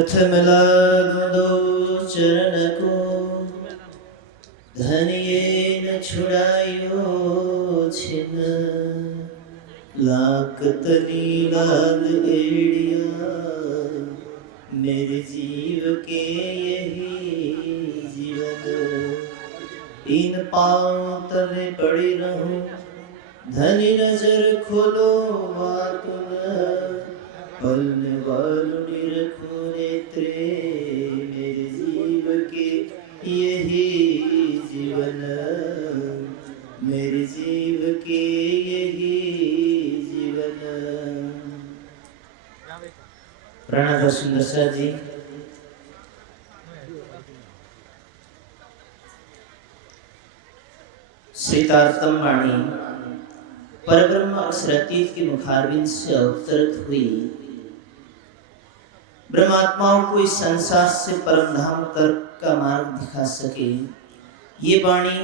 प्रथम लागू दो चरण को धनिये न छुड़ायो छिन लाकतनी लाल एड़िया मेरे जीव के यही जीवन इन पाँव तले पड़ी रहूं धनी नजर खोलो बातुन पलने वालु निरखो नेत्रे मेरे जीव के यही जीवन मेरे जीव के यही जीवन। प्रणाम सुंदर सा जी। श्रीतारतम वाणी परब्रह्म अक्षरातीत के मुखारविंद से अवतरित हुई ब्रह्मात्माओं को इस संसार से परम धाम तक का मार्ग दिखा सके, ये वाणी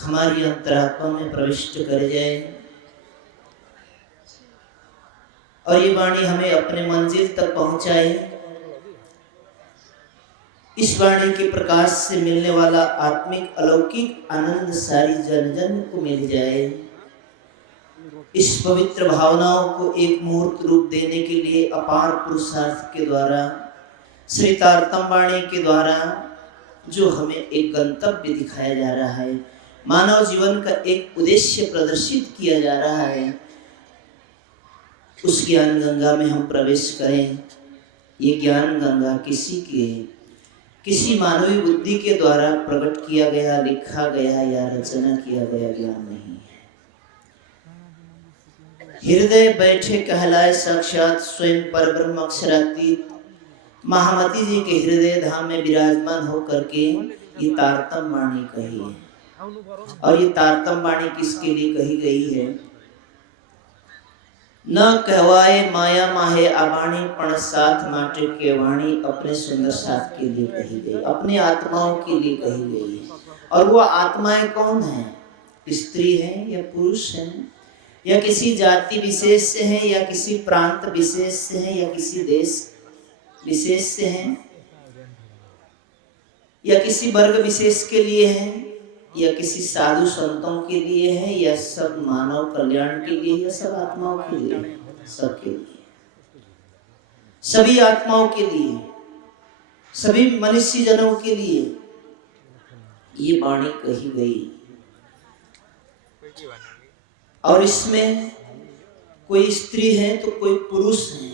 हमारी अंतरात्मा में प्रविष्ट कर जाए और ये वाणी हमें अपने मंजिल तक पहुंचाए। इस वाणी के प्रकाश से मिलने वाला आत्मिक अलौकिक आनंद सारी जन जन को मिल जाए। इस पवित्र भावनाओं को एक मूर्त रूप देने के लिए अपार पुरुषार्थ के द्वारा श्री तारतम वाणी के द्वारा जो हमें एक गंतव्य दिखाया जा रहा है, मानव जीवन का एक उद्देश्य प्रदर्शित किया जा रहा है, उस ज्ञान गंगा में हम प्रवेश करें। ये ज्ञान गंगा किसी मानवीय बुद्धि के द्वारा प्रकट किया गया, लिखा गया या रचना किया गया ज्ञान नहीं है। हृदय बैठे कहलाए साक्षात स्वयं परब्रह्म अक्षरातीत महामती जी के हृदय धाम में विराजमान होकर के ये तारतम वाणी कही है। और ये तारतम वाणी किसके लिए कही गई है? न कहवाए माया माहे आवाणी पण साथ माटे के वाणी अपने सुंदर साथ के लिए कही गई, अपनी आत्माओं के लिए कही गई है। और वो आत्माएं कौन है? स्त्री है या पुरुष है, या किसी जाति विशेष से हैं, या किसी प्रांत विशेष से हैं, या किसी देश विशेष से हैं, या किसी वर्ग विशेष के लिए हैं, या किसी साधु संतों के लिए है, या सब मानव कल्याण के लिए, या सब आत्माओं के लिए, सबके लिए, सभी आत्माओं के लिए, सभी मनुष्य जनों के लिए ये वाणी कही गई। और इसमें कोई स्त्री है तो कोई पुरुष है,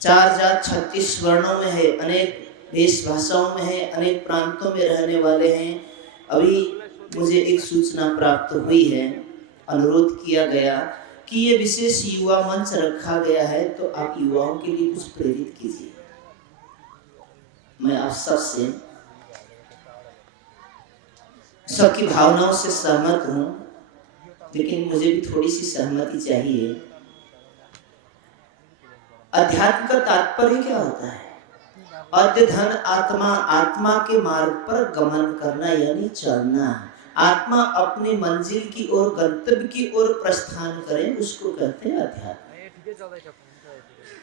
4 जात 36 वर्णों में है, अनेक देश भाषाओं में है, अनेक प्रांतों में रहने वाले हैं। अभी मुझे एक सूचना प्राप्त हुई है, अनुरोध किया गया कि ये विशेष युवा मंच रखा गया है, तो आप युवाओं के लिए कुछ प्रेरित कीजिए। मैं आप सबकी भावनाओं से सहमत हूँ, लेकिन मुझे भी थोड़ी सी सहमति चाहिए। अध्यात्म का तात्पर्य क्या होता है? अद्य धन आत्मा, आत्मा के मार्ग पर गमन करना यानी चलना। आत्मा अपनी मंजिल की ओर, गंतव्य की ओर प्रस्थान करे, उसको कहते हैं अध्यात्म।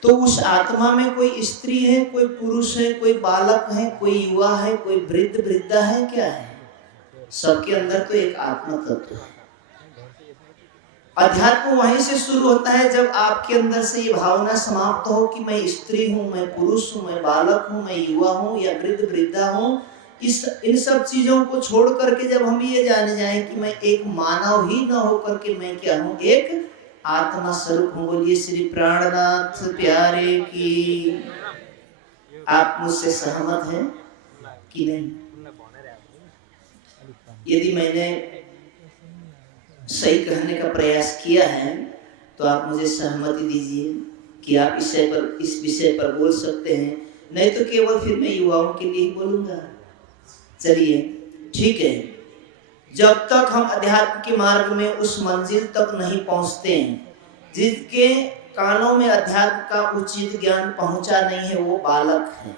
तो उस आत्मा में कोई स्त्री है, कोई पुरुष है, कोई बालक है, कोई युवा है, कोई वृद्ध वृद्धा है, क्या है? सबके अंदर तो एक आत्मा तत्व है। अध्यात्म वहीं से शुरू होता है जब आपके अंदर से ये भावना समाप्त हो कि मैं स्त्री हूँ, मैं पुरुष हूँ, मैं बालक हूँ, मैं युवा हूँ या वृद्ध वृद्धा हूँ। इन सब चीजों को छोड़ करके जब हम ये जाने जाएं कि मैं एक मानव ही न हो करके मैं क्या हूँ? एक आत्मा स्वरूप हूँ। बोलिए श्री प्राणनाथ प्यारे की। आप मुझसे सहमत हैं कि नहीं? यदि मैंने सही कहने का प्रयास किया है तो आप मुझे सहमति दीजिए कि आप इस विषय पर बोल सकते हैं, नहीं तो केवल फिर मैं युवाओं के लिए ही बोलूंगा। चलिए ठीक है। जब तक हम अध्यात्म के मार्ग में उस मंजिल तक नहीं पहुंचते हैं, जिसके कानों में अध्यात्म का उचित ज्ञान पहुंचा नहीं है, वो बालक है।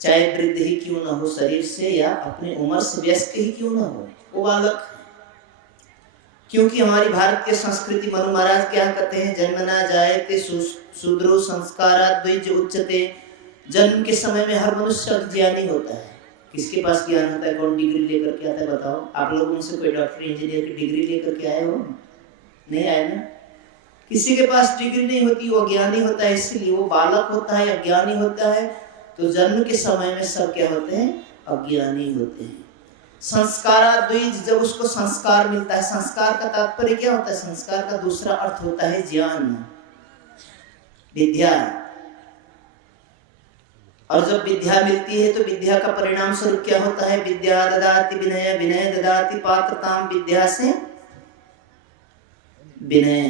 चाहे वृद्ध ही क्यों न हो शरीर से, या अपनी उम्र से व्यस्त ही क्यों न हो, वो बालक है। क्योंकि हमारी भारतीय संस्कृति, मनु महाराज क्या कहते हैं? जन्मना जायते शूद्रो संस्काराद् द्विज उच्यते। जन्म के समय में हर मनुष्य ज्ञानी होता है। किसके पास ज्ञान होता है? कौन डिग्री लेकर के आता है? बताओ। आप लोगों में से कोई डॉक्टर इंजीनियर की डिग्री लेकर के आए हो? नहीं आए ना। किसी के पास डिग्री नहीं होती, वो ज्ञानी होता है, इसलिए वो बालक होता है, अज्ञानी होता है। तो जन्म के समय में सब क्या होते हैं? अज्ञानी होते हैं। संस्काराद्विज, जब उसको संस्कार मिलता है, संस्कार का तात्पर्य क्या होता है? संस्कार का दूसरा अर्थ होता है ज्ञान, विद्या। और जब विद्या मिलती है तो विद्या का परिणाम स्वरूप क्या होता है? विद्या ददाति विनय, विनय ददाति पात्रताम। विद्या से विनय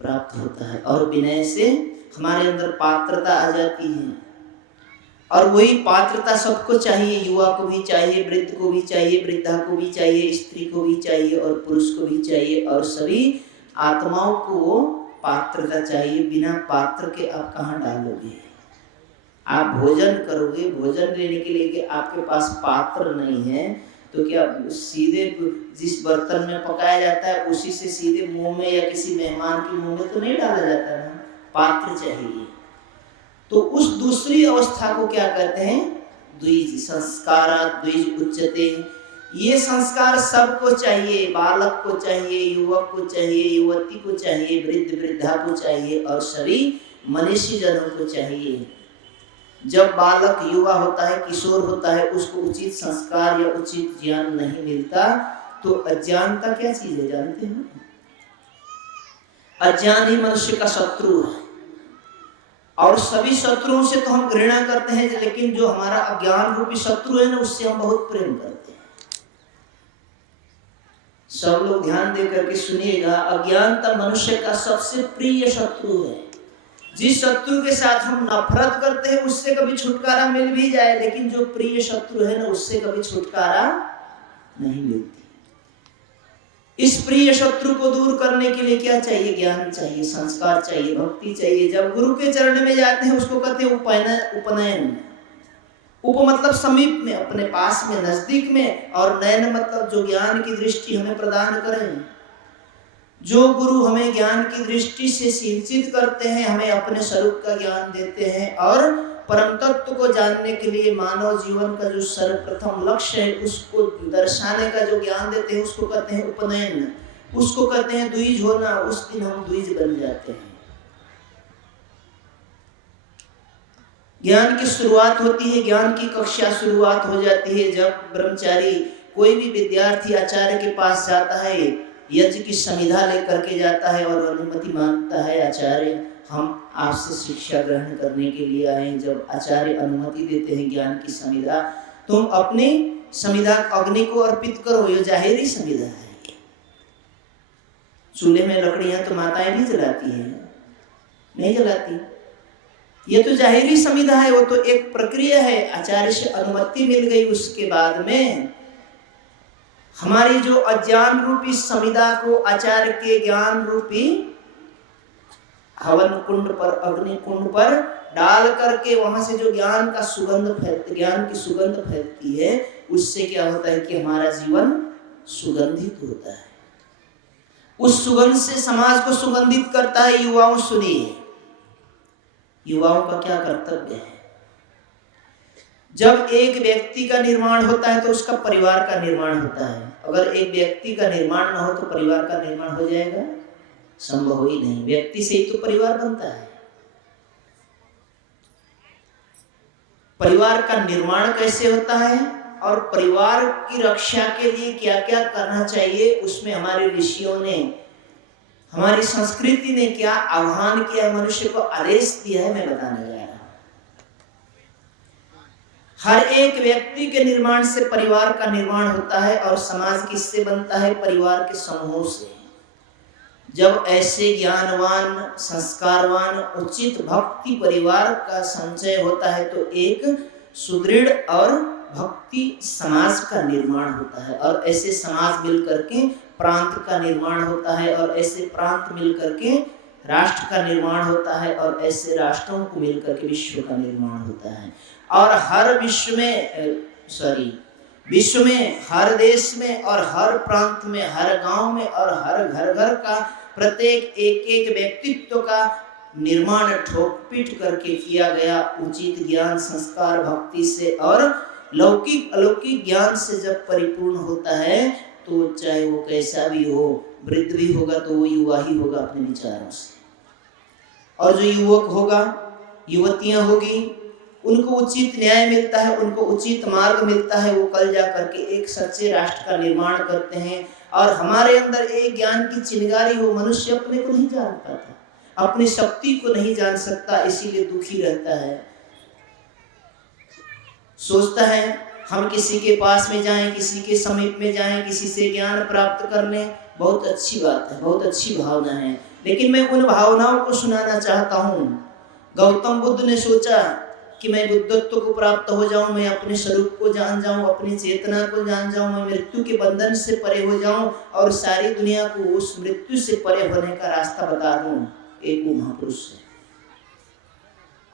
प्राप्त होता है और विनय से हमारे अंदर पात्रता आ जाती है। और वही पात्रता सबको चाहिए, युवा को भी चाहिए, वृद्ध को भी चाहिए, वृद्धा को भी चाहिए, स्त्री को भी चाहिए और पुरुष को भी चाहिए, और सभी आत्माओं को वो पात्रता चाहिए। बिना पात्र के आप कहाँ डालोगे? आप भोजन करोगे, भोजन लेने के लिए कि आपके पास पात्र नहीं है, तो क्या सीधे जिस बर्तन में पकाया जाता है उसी से सीधे मुंह में या किसी मेहमान के मुंह में तो नहीं डाला जाता ना, पात्र चाहिए। तो उस दूसरी अवस्था को क्या कहते हैं? द्विज। संस्कारात् द्विज उच्यते। ये संस्कार सबको चाहिए, बालक को चाहिए, युवक को चाहिए, युवती को चाहिए, वृद्ध वृद्धा को चाहिए और सभी मनुष्य जनों को चाहिए। जब बालक युवा होता है, किशोर होता है, उसको उचित संस्कार या उचित ज्ञान नहीं मिलता तो अज्ञानता क्या चीज है जानते हैं? अज्ञान ही मनुष्य का शत्रु है। और सभी शत्रुओं से तो हम घृणा करते हैं, लेकिन जो हमारा अज्ञान रूपी शत्रु है ना, उससे हम बहुत प्रेम करते हैं। सब लोग ध्यान दे करके सुनिएगा, अज्ञानता मनुष्य का सबसे प्रिय शत्रु है। जिस शत्रु के साथ हम नफरत करते हैं उससे कभी छुटकारा मिल भी जाए, लेकिन जो प्रिय शत्रु है ना, उससे कभी छुटकारा नहीं मिलती। इस प्रिय शत्रु को दूर करने के लिए क्या चाहिए? ज्ञान चाहिए, संस्कार चाहिए, भक्ति चाहिए। जब गुरु के चरण में जाते हैं उसको कहते हैं उपनयन। उप मतलब समीप में, अपने पास में, नजदीक में, और नयन मतलब जो ज्ञान की दृष्टि हमें प्रदान करें। जो गुरु हमें ज्ञान की दृष्टि से सिंचित करते हैं, हमें अपने स्वरूप का ज्ञान देते हैं और परम तत्व को जानने के लिए मानव जीवन का जो सर्वप्रथम लक्ष्य है उसको दर्शाने का जो ज्ञान देते हैं उसको कहते हैं उपनयन। उसको कहते हैं द्विज होना। उस दिन हम द्विज बन जाते हैं। ज्ञान की शुरुआत होती है, ज्ञान की कक्षा शुरुआत हो जाती है जब ब्रह्मचारी, कोई भी विद्यार्थी आचार्य के पास जाता है, यज्ञ की संविधा लेकर के जाता है और अनुमति मांगता है, आचार्य हम आपसे शिक्षा ग्रहण करने के लिए आए। जब आचार्य अनुमति देते हैं ज्ञान की संविधा, तुम अपनी संविधा अग्नि को अर्पित करो। ये जाहिरी संविधा है। चूल्हे में लकड़ियां तो माताएं भी जलाती हैं, नहीं जलाती? ये तो जाहिरी संविधा है, वो तो एक प्रक्रिया है। आचार्य से अनुमति मिल गई, उसके बाद में हमारी जो अज्ञान रूपी संविदा को आचार्य के ज्ञान रूपी हवन कुंड पर, अग्नि कुंड पर डाल करके वहां से जो ज्ञान का सुगंध फैलती, ज्ञान की सुगंध फैलती है, उससे क्या होता है कि हमारा जीवन सुगंधित होता है। उस सुगंध से समाज को सुगंधित करता है। युवाओं सुनिए, युवाओं का क्या कर्तव्य है? जब एक व्यक्ति का निर्माण होता है तो उसका परिवार का निर्माण होता है। अगर एक व्यक्ति का निर्माण न हो तो परिवार का निर्माण हो जाएगा? संभव ही नहीं। व्यक्ति से ही तो परिवार बनता है। परिवार का निर्माण कैसे होता है और परिवार की रक्षा के लिए क्या क्या करना चाहिए, उसमें हमारे ऋषियों ने, हमारी संस्कृति ने क्या आह्वान किया, मनुष्य को आदेश दिया है, मैं बताने जा रहा हूं। हर एक व्यक्ति के निर्माण से परिवार का निर्माण होता है और समाज किससे बनता है? परिवार के समूह से। जब ऐसे ज्ञानवान, संस्कारवान, उचित भक्ति परिवार का संचय होता है तो एक सुदृढ़ और भक्ति समाज का निर्माण होता है, और ऐसे समाज मिल करके प्रांत का निर्माण होता है, और ऐसे प्रांत मिल करके राष्ट्र का निर्माण होता है, और ऐसे राष्ट्रों को मिल करके विश्व का निर्माण होता है। और हर विश्व में, हर देश में और हर प्रांत में, हर गांव में और हर घर घर का प्रत्येक एक एक व्यक्तित्व का निर्माण ठोक पीट करके किया गया उचित ज्ञान संस्कार भक्ति से और लौकिक अलौकिक ज्ञान से जब परिपूर्ण होता है तो चाहे वो कैसा भी हो, वृद्ध भी होगा तो वो युवा ही होगा अपने विचारों से, और जो युवक होगा युवतियां होगी उनको उचित न्याय मिलता है, उनको उचित मार्ग मिलता है, वो कल जा करके एक सच्चे राष्ट्र का निर्माण करते हैं। और हमारे अंदर एक ज्ञान की चिंगारी हो, मनुष्य अपने को नहीं जान पाता, अपनी शक्ति को नहीं जान सकता, इसीलिए दुखी रहता है। सोचता है हम किसी के पास में जाएं, किसी के समीप में जाएं, किसी से ज्ञान प्राप्त कर लें, बहुत अच्छी बात है, बहुत अच्छी भावना है, लेकिन मैं उन भावनाओं को सुनाना चाहता हूँ। गौतम बुद्ध ने सोचा कि मैं बुद्धत्व को प्राप्त हो जाऊं, मैं अपने स्वरूप को जान जाऊं, अपनी चेतना को जान जाऊं, मैं मृत्यु के बंधन से परे हो जाऊं और सारी दुनिया को उस मृत्यु से परे होने का रास्ता बता दूं। एक वो महापुरुष है।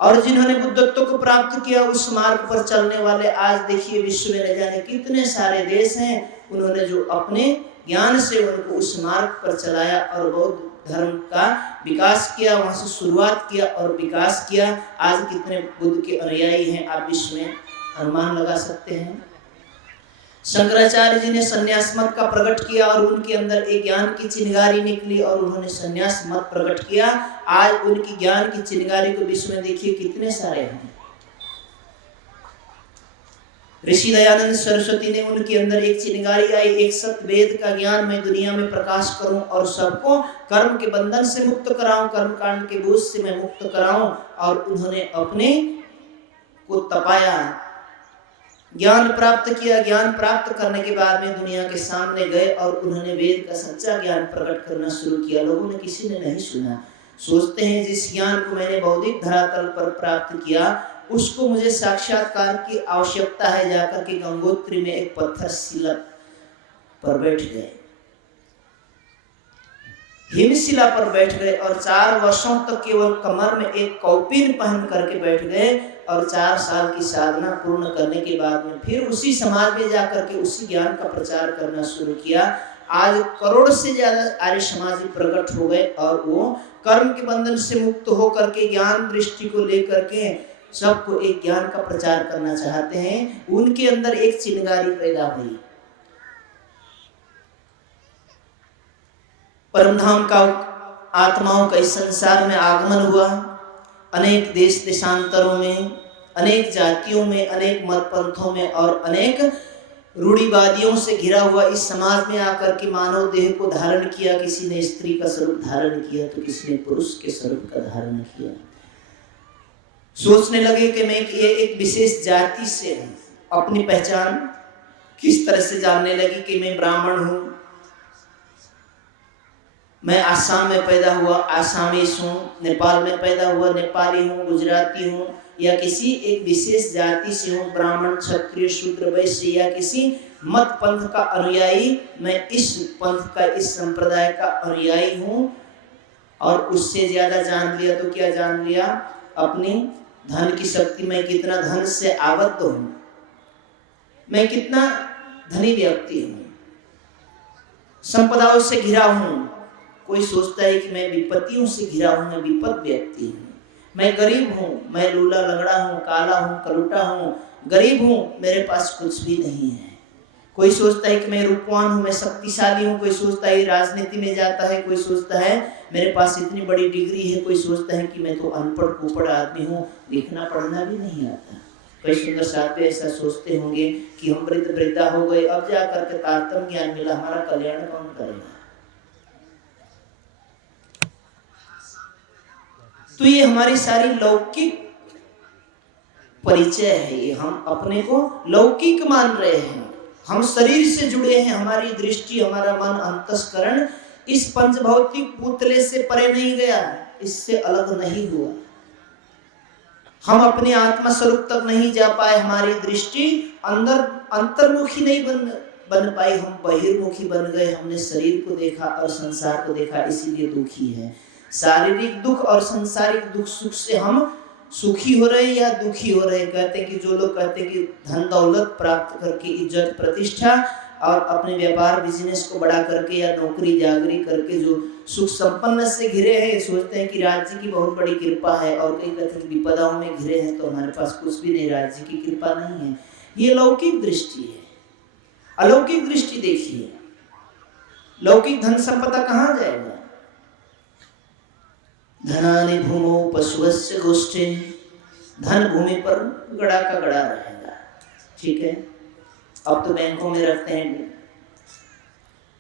और जिन्होंने बुद्धत्व को प्राप्त किया उस मार्ग पर चलने वाले आज देखिए विश्व में न जाने कितने सारे देश हैं, उन्होंने जो अपने ज्ञान से उनको उस मार्ग पर चलाया और बौद्ध धर्म का विकास किया, वहां से शुरुआत किया और विकास किया। आज कितने बुद्ध के अनुयायी हैं आप विश्व में अनुमान लगा सकते हैं। शंकराचार्य जी ने संन्यास मत का प्रकट किया और उनके अंदर एक ज्ञान की चिंगारी निकली और उन्होंने संन्यास मत प्रकट किया। आज उनकी ज्ञान की चिंगारी को विश्व में देखिए कितने सारे हैं। ऋषि दयानंद सरस्वती ने उनके अंदर एक चिंगारी आई, एक सत्य वेद का ज्ञान मैं दुनिया में प्रकाश करूं और सबको कर्म के बंधन से मुक्त कराऊं, कर्म कांड के बोझ से मैं मुक्त कराऊं। और उन्होंने अपने को तपाया, ज्ञान प्राप्त किया। ज्ञान प्राप्त करने के बाद में दुनिया के सामने गए और उन्होंने वेद का सच्चा ज्ञान प्रकट करना शुरू किया। लोगों ने किसी ने नहीं सुना, सोचते हैं जिस ज्ञान को मैंने बौद्धिक धरातल पर प्राप्त किया उसको मुझे साक्षात्कार की आवश्यकता है। जाकर के गंगोत्री में एक पत्थर शिला पर बैठ गए, हिमशिला पर बैठ गए और 4 वर्षों तक केवल कमर में एक कौपीन पहन करके बैठ गए और 4 साल की साधना पूर्ण करने के बाद में फिर उसी समाज में जाकर के उसी ज्ञान का प्रचार करना शुरू किया। आज करोड़ से ज्यादा आर्य समाजी प्रकट हो गए और वो कर्म के बंधन से मुक्त होकर के ज्ञान दृष्टि को लेकर के सबको एक ज्ञान का प्रचार करना चाहते हैं। उनके अंदर एक चिंगारी पैदा हुई। परमधाम का आत्माओं का इस संसार में आगमन हुआ। अनेक देश देशांतरों में, अनेक जातियों में, अनेक मत पंथों में और अनेक रूढ़िवादियों से घिरा हुआ इस समाज में आकर के मानव देह को धारण किया। किसी ने स्त्री का स्वरूप धारण किया तो किसी ने पुरुष के स्वरूप का धारण किया। सोचने लगे कि मैं ये एक विशेष जाति से हूँ। अपनी पहचान किस तरह से जानने लगी कि मैं ब्राह्मण हूँ, मैं आसाम में पैदा हुआ आसामीस हूँ, नेपाल में पैदा हुआ नेपाली हूँ, गुजराती हूँ, या किसी एक विशेष जाति से हूँ, ब्राह्मण क्षत्रिय शूद्र वैश्य या किसी मत पंथ का अनुयायी, मैं इस पंथ का इस संप्रदाय का अनुयायी हूँ। और उससे ज्यादा जान लिया तो क्या जान लिया, अपनी धन की शक्ति, मैं कितना धन से आबद्ध हूँ, मैं कितना धनी व्यक्ति हूँ, संपदाओं से घिरा हूँ। कोई सोचता है कि मैं विपत्तियों से घिरा हूँ, मैं विपद व्यक्ति हूँ, मैं गरीब हूँ, मैं लूला लंगड़ा हूँ, काला हूँ, कलुटा हूँ, गरीब हूँ, मेरे पास कुछ भी नहीं है। कोई सोचता है कि मैं रूपवान हूँ, मैं शक्तिशाली हूँ, कोई सोचता है राजनीति में जाता है, कोई सोचता है मेरे पास इतनी बड़ी डिग्री है, कोई सोचता है कि मैं तो अनपढ़ कुपढ़ आदमी हूँ, लिखना पढ़ना भी नहीं आता। कई सुंदर साथी ऐसा सोचते होंगे कि हम वृद्ध वृद्धा हो गए, अब जा करके तारतम्य ज्ञान मिला, हमारा कल्याण कौन करेगा। तो ये हमारी सारी लौकिक परिचय है, ये हम अपने को लौकिक मान रहे हैं, हम शरीर से जुड़े हैं, हमारी दृष्टि, हमारा मन, अंतस्करण इस पंचभौतिक पुतले से परे नहीं गया, इससे अलग नहीं हुआ। हम अपने आत्मा स्वरूप तक नहीं जा पाए, हमारी दृष्टि अंतर्मुखी नहीं बन पाई, हम बहिर्मुखी बन गए। हमने शरीर को देखा और संसार को देखा, इसीलिए दुखी है। शारीरिक दुख और सांसारिक दुख सुख से हम सुखी हो रहे या दुखी हो रहे। कहते हैं कि जो लोग कहते हैं कि धन दौलत प्राप्त करके इज्जत प्रतिष्ठा और अपने व्यापार बिजनेस को बड़ा करके या नौकरी जागरी करके जो सुख संपन्न से घिरे हैं, सोचते हैं कि राज्य की बहुत बड़ी कृपा है, और कई कहते हैं विपदाओं में घिरे हैं तो हमारे पास कुछ भी नहीं, राज्य की कृपा नहीं है। ये लौकिक दृष्टि है। अलौकिक दृष्टि देखिए, लौकिक धन संपदा कहाँ जाएगा? धनानि भूमौ पशुवस्य गोष्ठे, धन भूमि पर गड़ा का गड़ा रहेगा। ठीक है, अब तो बैंकों में रखते हैं,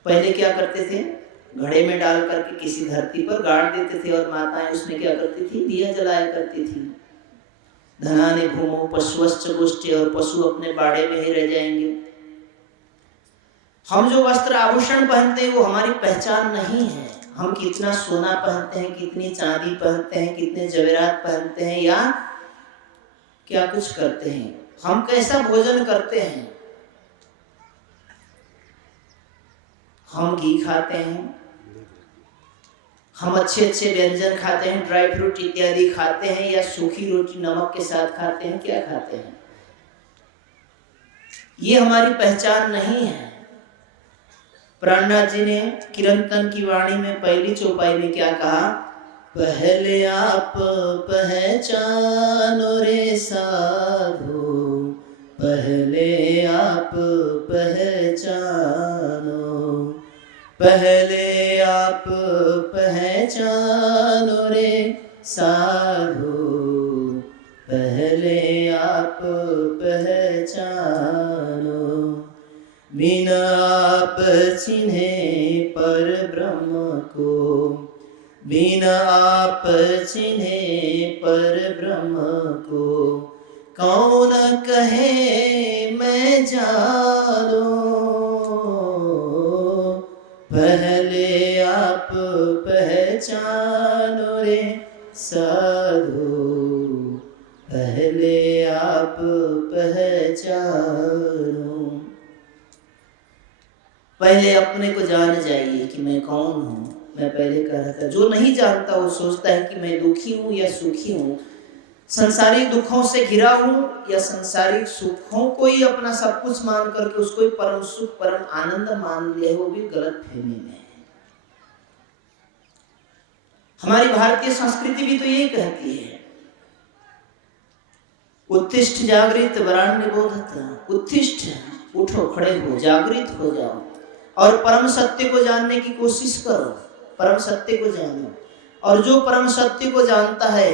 पहले क्या करते थे, घड़े में डाल करके किसी धरती पर गाड़ देते थे और माताएं उसमें क्या करती थी, दिया जलाया करती थी। धनानि भूमौ पशुवश्च गोष्ठे, और पशु अपने बाड़े में ही रह जाएंगे। हम जो वस्त्र आभूषण पहनते हैं वो हमारी पहचान नहीं है। हम कितना सोना पहनते हैं, कितनी चांदी पहनते हैं, कितने जवेरात पहनते हैं, या क्या कुछ करते हैं, हम कैसा भोजन करते हैं, हम घी खाते हैं, हम अच्छे अच्छे व्यंजन खाते हैं, ड्राई फ्रूट इत्यादि खाते हैं, या सूखी रोटी नमक के साथ खाते हैं, क्या खाते हैं? ये हमारी पहचान नहीं है। प्राणनाथ जी ने किरंतन की वाणी में पहली चौपाई में क्या कहा? पहले आप पहचानो रे साधु, पहले आप पहचानो, पहले आप पहचानो रे साधु, पहले आप पहचानो। बिना आप चिन्हे पर ब्रह्म को, बिना आप चिन्हे पर ब्रह्म को, कौन कहे मैं जानो। पहले आप पहचानो रे साधु, पहले आप पहचानो। पहले अपने को जान जाइए कि मैं कौन हूँ। मैं पहले कह रहा था, जो नहीं जानता वो सोचता है कि मैं दुखी हूँ या सुखी हूँ, संसारिक दुखों से घिरा हूँ या संसारिक सुखों को ही अपना सब कुछ मान करके उसको ही परम सुख परम आनंद मान लिया, वो भी गलत फहमी में है। हमारी भारतीय संस्कृति भी तो यही कहती है, उत्तिष्ठ जागृत वराण्य बोधत। उत्तिष्ठ, उठो, खड़े हो, जागृत हो जाओ और परम सत्य को जानने की कोशिश करो। परम सत्य को जानो, और जो परम सत्य को जानता है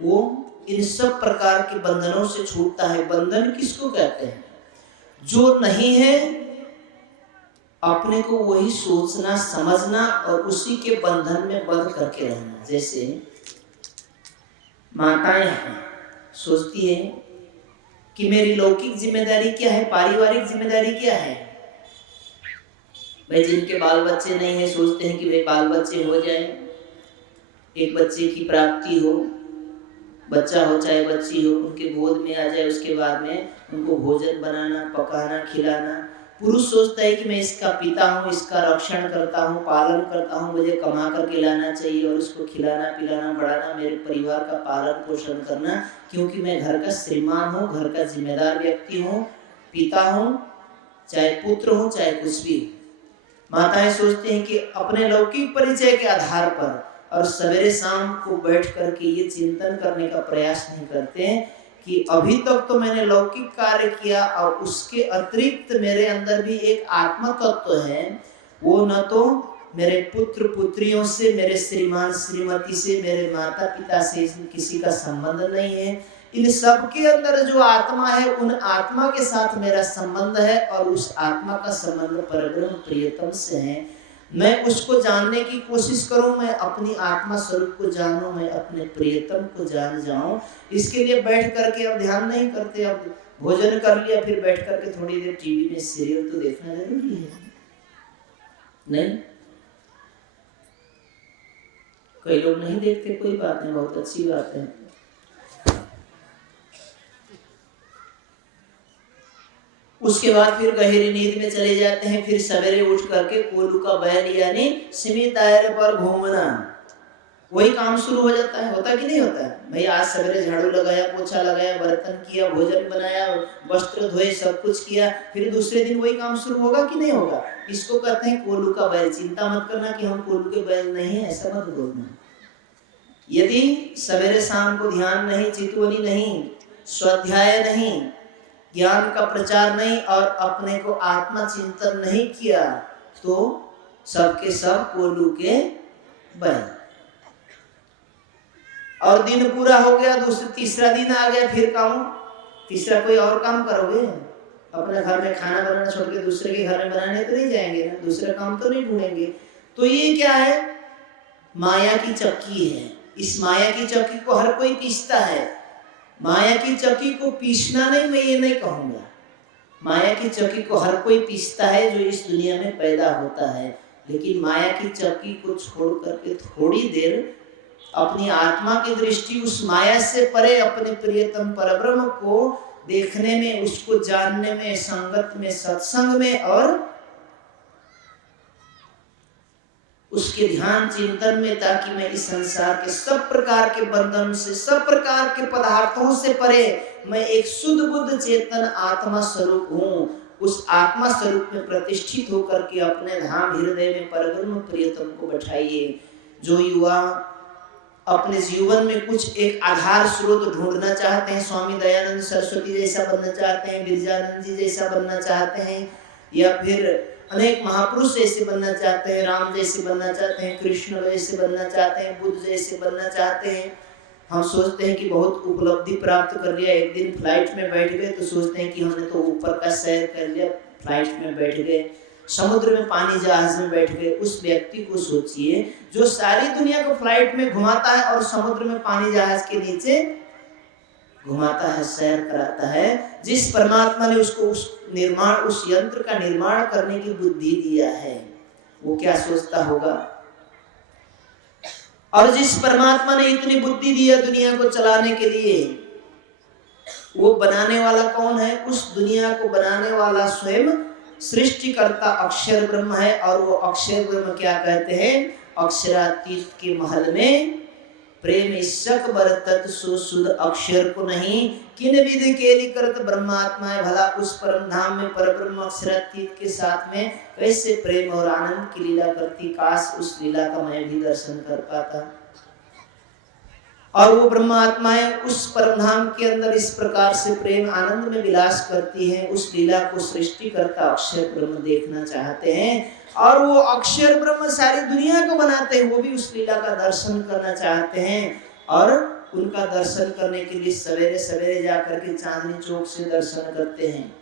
वो इन सब प्रकार के बंधनों से छूटता है। बंधन किसको कहते हैं? जो नहीं है अपने को वही सोचना समझना और उसी के बंधन में बंध करके रहना। जैसे माताएं हैं, सोचती है कि मेरी लौकिक जिम्मेदारी क्या है, पारिवारिक जिम्मेदारी क्या है। भाई जिनके बाल बच्चे नहीं है सोचते हैं कि भाई बाल बच्चे हो जाए, एक बच्चे की प्राप्ति हो, बच्चा हो चाहे बच्ची हो, उनके गोद में आ जाए, उसके बाद में उनको भोजन बनाना, पकाना, खिलाना। पुरुष सोचता है कि मैं इसका पिता हूँ, इसका रक्षण करता हूँ, पालन करता हूँ, मुझे कमा करके लाना चाहिए और उसको खिलाना पिलाना बढ़ाना, मेरे परिवार का पालन पोषण करना, क्योंकि मैं घर का श्रीमान हूँ, घर का जिम्मेदार व्यक्ति हूँ, पिता हूँ, चाहे पुत्र हूँ चाहे कुछ भी। माताएं सोचती हैं कि अपने लौकिक परिचय के आधार पर, और सवेरे शाम को बैठ करके ये चिंतन करने का प्रयास नहीं करते हैं कि अभी तक तो मैंने लौकिक कार्य किया और उसके अतिरिक्त मेरे अंदर भी एक आत्म तत्व है। वो न तो मेरे पुत्र पुत्रियों से, मेरे श्रीमान श्रीमती से, मेरे माता पिता से किसी का संबंध नहीं है। इन सब के अंदर जो आत्मा है, उन आत्मा के साथ मेरा संबंध है और उस आत्मा का संबंध परब्रह्म प्रियतम से है। मैं उसको जानने की कोशिश करूं, मैं अपनी आत्मा स्वरूप को जानूं, मैं अपने प्रियतम को जान जाऊं। इसके लिए बैठ करके अब ध्यान नहीं करते, अब भोजन कर लिया फिर बैठ करके थोड़ी देर टीवी में सीरियल तो देखना जरूरी है। नहीं, कई लोग नहीं देखते, कोई बात नहीं, बहुत अच्छी बात है। उसके बाद फिर गहरी नींद में चले जाते हैं। फिर सवेरे उठ करके कोलू का बैल यानी सिमी दायरे पर घूमना, वही काम शुरू हो जाता है। होता कि नहीं होता है? भाई आज सवेरे झाड़ू लगाया, पोछा लगाया, बर्तन किया, भोजन बनाया, वस्त्र धोए, सब कुछ किया, फिर दूसरे दिन वही काम शुरू होगा कि नहीं होगा? इसको कहते हैं कोल्हू का बैल। चिंता मत करना कि हम कोल्हू के बैल नहीं है, ऐसा मत बोलना। यदि सवेरे शाम को ध्यान नहीं, चितवनी नहीं, स्वाध्याय नहीं, ज्ञान का प्रचार नहीं और अपने को आत्मा चिंतन नहीं किया तो सबके सब कोल्हू के बैल। और दिन पूरा हो गया, तीसरा दिन आ गया, फिर काम, तीसरा कोई और काम करोगे? अपने घर में खाना बनाना छोड़ के दूसरे के घर में बनाने तो नहीं जाएंगे ना, दूसरा काम तो नहीं ढूंढेंगे। तो ये क्या है? माया की चक्की है। इस माया की चक्की को हर कोई पीसता है। माया की चक्की को पीसना नहीं, मैं ये नहीं कहूंगा। माया की चक्की को हर कोई पीसता है जो इस दुनिया में पैदा होता है, लेकिन माया की चक्की को छोड़ करके थोड़ी देर अपनी आत्मा की दृष्टि उस माया से परे अपने प्रियतम परब्रह्म को देखने में, उसको जानने में, संगत में, सत्संग में और उसके ध्यान चिंतन में, ताकि मैं इस संसार के सब प्रकार के बंधन से, सब प्रकार के पदार्थों से परे मैं एक शुद्ध बुद्ध चेतन आत्मा स्वरूप हूँ। उस आत्मा स्वरूप में प्रतिष्ठित होकर के अपने धाम हृदय में परब्रह्म प्रियतम को बैठाइए। जो युवा अपने जीवन में कुछ एक आधार स्रोत ढूंढना चाहते हैं, स्वामी दयानंद सरस्वती जैसा बनना चाहते हैं, बिरजानंद जी जैसा बनना चाहते हैं, या फिर अनेक महापुरुष जैसे बनना चाहते हैं, राम जैसे बनना चाहते हैं, कृष्ण जैसे बनना चाहते हैं, बुद्ध जैसे बनना चाहते हैं। हम सोचते हैं कि बहुत उपलब्धि प्राप्त कर लिया, एक दिन फ्लाइट में बैठ गए तो सोचते हैं कि हमने तो ऊपर का सैर कर लिया, फ्लाइट में बैठ गए, समुद्र में पानी जहाज में बैठ गए। उस व्यक्ति को सोचिए जो सारी दुनिया को फ्लाइट में घुमाता है और समुद्र में पानी जहाज के नीचे घुमाता है, सैर कराता है। जिस परमात्मा ने उसको उस यंत्र का निर्माण करने की बुद्धि दिया है, वो क्या सोचता होगा? और जिस परमात्मा ने इतनी बुद्धि दी है दुनिया को चलाने के लिए, वो बनाने वाला कौन है? उस दुनिया को बनाने वाला स्वयं सृष्टिकर्ता अक्षर ब्रह्म है। और वो अक्षर ब्रह्म क्या कहते हैं? अक्षरातीत के महल में प्रेम इस्सक बरतत सुसुध अक्षर को नहीं, किन विधि केली करत ब्रह्मात्मा भला। उस परम धाम में परब्रह्म अक्षरातीत के साथ में कैसे प्रेम और आनंद की लीला करती, काश उस लीला का मैं भी दर्शन कर पाता। और वो ब्रह्मात्माएं उस परम धाम के अंदर इस प्रकार से प्रेम आनंद में विलास करती हैं। उस लीला को सृष्टि करता अक्षर ब्रह्म देखना चाहते हैं, और वो अक्षर ब्रह्म सारी दुनिया को बनाते हैं, वो भी उस लीला का दर्शन करना चाहते हैं। और उनका दर्शन करने के लिए सवेरे सवेरे जाकर के चांदनी चौक से दर्शन करते हैं।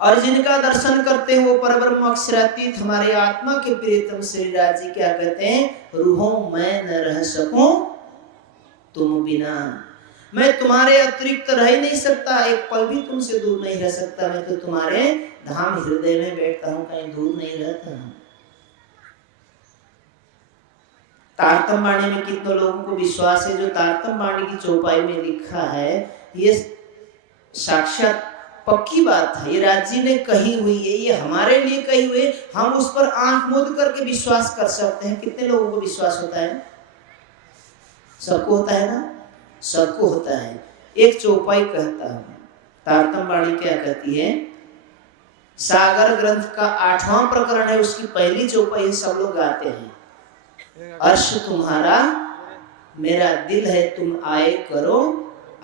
और जिनका दर्शन करते हैं वो परब्रह्म अक्षरातीत हमारे आत्मा के प्रियतम श्री राज जी क्या कहते हैं? रूहों मैं न रह सकूं तुम बिना, मैं तुम्हारे अतिरिक्त रह ही नहीं सकता, एक पल भी तुमसे दूर नहीं रह सकता। मैं तो तुम्हारे धाम हृदय में बैठता हूं, कहीं दूर नहीं रहता हूं। तारतम वाणी में कितने लोगों को विश्वास है? जो तारतम वाणी की चौपाई में लिखा है ये साक्षात पक्की बात है, ये राजी ने कही हुई है, ये हमारे लिए कही हुई है। हम उस पर आंख मूंद करके विश्वास कर सकते हैं। कितने लोगों को विश्वास होता है? सबको होता है ना? सबको होता है। एक चौपाई कहता हूं, तारतम वाणी क्या कहती है? सागर ग्रंथ का 8वां प्रकरण है, उसकी पहली चौपाई सब लोग गाते हैं। अर्श तुम्हारा मेरा दिल है, तुम आए करो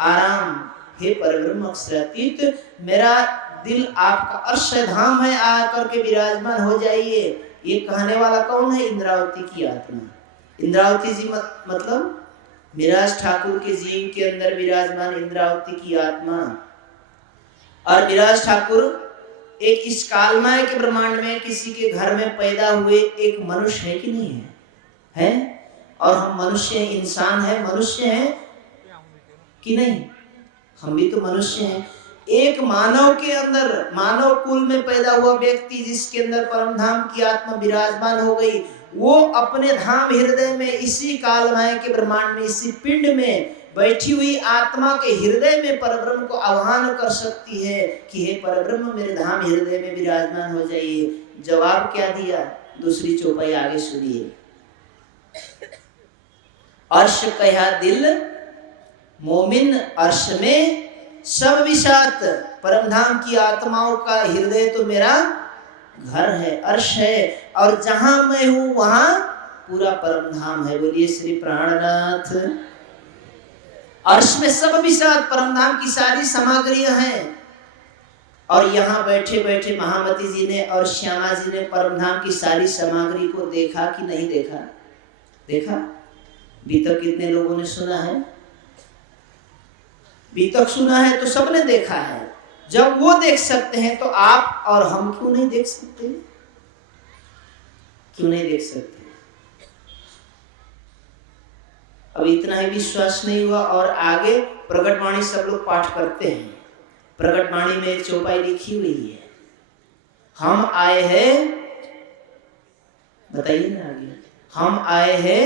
आराम। हे परब्रह्म अक्षरातीत, मेरा दिल आपका अर्श धाम है, आकर के विराजमान हो जाइए। ये कहने वाला कौन है? इंद्रावती की आत्मा। इंद्रावती जी मतलब मिराज ठाकुर के जीव के अंदर विराजमान इंद्रावती की आत्मा। और मिराज ठाकुर एक इस कालमय के ब्रह्मांड में किसी के घर में पैदा हुए एक मनुष्य है कि नहीं है? है। और हम मनुष्य हैं, इंसान है, मनुष्य हैं कि नहीं? हम भी तो मनुष्य हैं। एक मानव के अंदर, मानव कुल में पैदा हुआ व्यक्ति जिसके अंदर परम धाम की आत्मा विराजमान हो गई, वो अपने धाम हृदय में इसी कालमय के ब्रह्मांड में, इसी पिंड में बैठी हुई आत्मा के हृदय में परब्रह्म को आह्वान कर सकती है कि हे परब्रह्म मेरे धाम हृदय में विराजमान हो जाइए। जवाब क्या दिया? दूसरी चौपाई आगे सुनिए। अर्श कहा दिल मोमिन अर्श में सब विशात, परमधाम की आत्माओं का हृदय तो मेरा घर है, अर्श है, और जहां मैं हूं वहां पूरा परमधाम है। बोलिए श्री प्राणनाथ। अर्श में सब विशात, परमधाम की सारी सामग्रियां हैं। और यहाँ बैठे बैठे महामती जी ने और श्यामा जी ने परमधाम की सारी सामग्री को देखा कि नहीं देखा? देखा। अभी तक कितने लोगों ने सुना है? अभी तक सुना है तो सबने देखा है। जब वो देख सकते हैं तो आप और हम क्यों नहीं देख सकते? क्यों नहीं देख सकते? अब इतना ही विश्वास नहीं हुआ और आगे प्रकटवाणी सब लोग पाठ करते हैं। प्रकटवाणी में एक चौपाई लिखी हुई है, हम आए हैं, बताइए ना आगे, हम आए हैं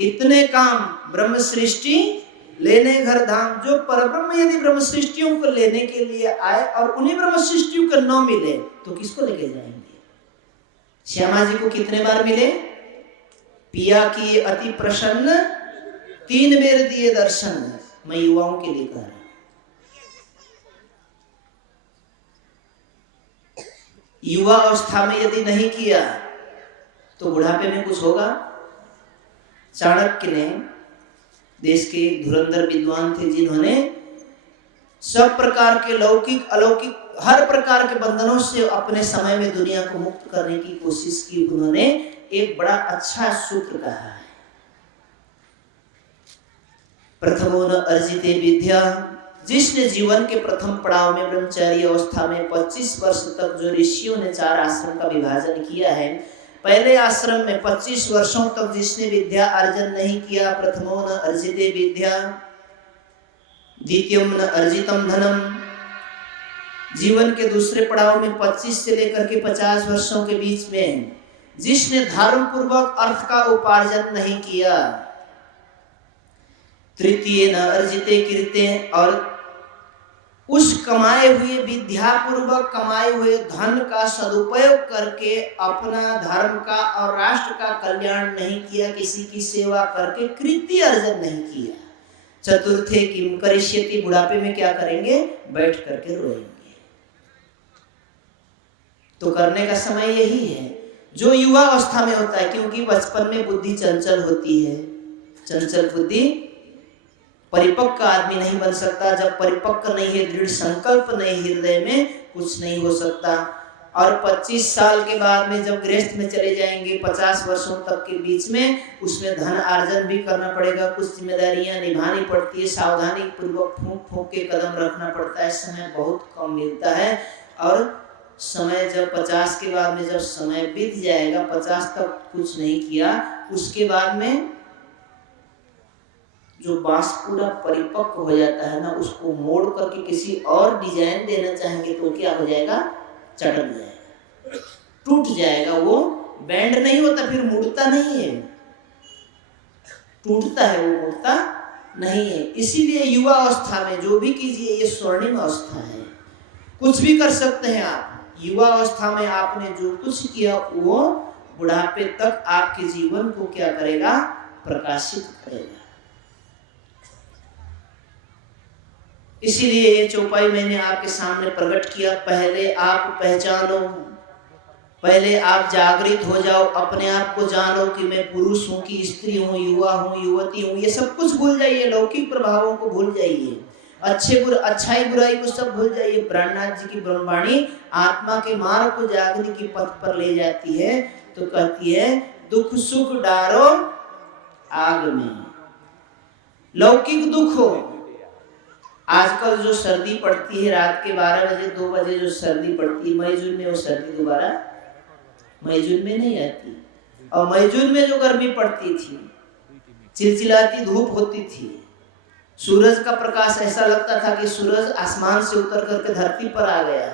इतने काम ब्रह्म सृष्टि लेने घर धाम। जो परब्रह्म यदि ब्रह्म सृष्टियों को लेने के लिए आए और उन्हीं ब्रह्म सृष्टियों को न मिले तो किसको लेके जाएंगे? श्यामा जी को कितने बार मिले? पिया की अति प्रसन्न 3 बेर दिए दर्शन। मैं युवाओं के लिए कह रहा हूं, युवा अवस्था में यदि नहीं किया तो बुढ़ापे में कुछ होगा। चाणक्य ने, देश के धुरंधर विद्वान थे जिन्होंने सब प्रकार के लौकिक अलौकिक हर प्रकार के बंधनों से अपने समय में दुनिया को मुक्त करने की कोशिश की। उन्होंने एक बड़ा अच्छा सूत्र कहा है, प्रथमो न अर्जिते विद्या। जिसने जीवन के प्रथम पड़ाव में ब्रह्मचारी अवस्था में 25 वर्ष तक जो ऋषियों ने 4 आश्रम का विभाजन किया है, पहले आश्रम में 25 वर्षों तक जिसने विद्या अर्जन नहीं किया, प्रथमो न अर्जिते विद्या द्वितीयम न अर्जितम धनम। जीवन के दूसरे पड़ाव में 25 से लेकर के 50 वर्षों के बीच में जिसने धर्म पूर्वक अर्थ का उपार्जन नहीं किया, तृतीय न अर्जिते कीर्ते। और उस कमाए हुए विद्या पूर्वक कमाए हुए धन का सदुपयोग करके अपना धर्म का और राष्ट्र का कल्याण नहीं किया, किसी की सेवा करके कृति अर्जन नहीं किया। चतुर्थे किम करिष्यति, बुढ़ापे में क्या करेंगे? बैठ करके रोएंगे। तो करने का समय यही है जो युवा अवस्था में होता है, क्योंकि बचपन में बुद्धि चंचल होती है। चंचल बुद्धि परिपक्व आदमी नहीं बन सकता। जब परिपक्व नहीं है, दृढ़ संकल्प नहीं हृदय में, कुछ नहीं हो सकता। और 25 साल के बाद में जब गृहस्थ में चले जाएंगे, 50 वर्षों तक के बीच में, उसमें धन अर्जन भी करना पड़ेगा, कुछ जिम्मेदारियां निभानी पड़ती है, सावधानी पूर्वक फूंक फूंक के कदम रखना पड़ता है। समय बहुत कम मिलता है। और समय जब 50 के बाद में जब समय बीत जाएगा, 50 तक कुछ नहीं किया, उसके बाद में जो बांस पूरा परिपक्व हो जाता है ना, उसको मोड़ करके किसी और डिजाइन देना चाहेंगे तो क्या हो जाएगा? चटक जाएगा, टूट जाएगा। वो बैंड नहीं होता, फिर मुड़ता नहीं है, टूटता है, वो मुड़ता नहीं है। इसीलिए युवा अवस्था में जो भी कीजिए, ये स्वर्णिम अवस्था है, कुछ भी कर सकते हैं आप। युवा अवस्था में आपने जो कुछ किया वो बुढ़ापे तक आपके जीवन को क्या करेगा? प्रकाशित करेगा। इसीलिए ये चौपाई मैंने आपके सामने प्रकट किया। पहले आप पहचानो, पहले आप जागृत हो जाओ, अपने आप को जानो कि मैं पुरुष हूँ कि स्त्री हूँ, युवा हूँ, युवती हूँ। ये सब कुछ भूल जाइए, लौकिक प्रभावों को भूल जाइए, अच्छाई बुराई को सब भूल जाइए। प्राणनाथ जी की ब्रह्मवाणी आत्मा के मार्ग को जागने की पथ पर ले जाती है। तो कहती है, दुख सुख डारो आग में। लौकिक दुख हो, आजकल जो सर्दी पड़ती है रात के 12 बजे 2 बजे जो सर्दी पड़ती है, मई जून में वो सर्दी दोबारा मई जून में नहीं आती। और मई जून में जो गर्मी पड़ती थी, चिलचिलाती धूप होती थी, सूरज का प्रकाश ऐसा लगता था कि सूरज आसमान से उतर करके धरती पर आ गया।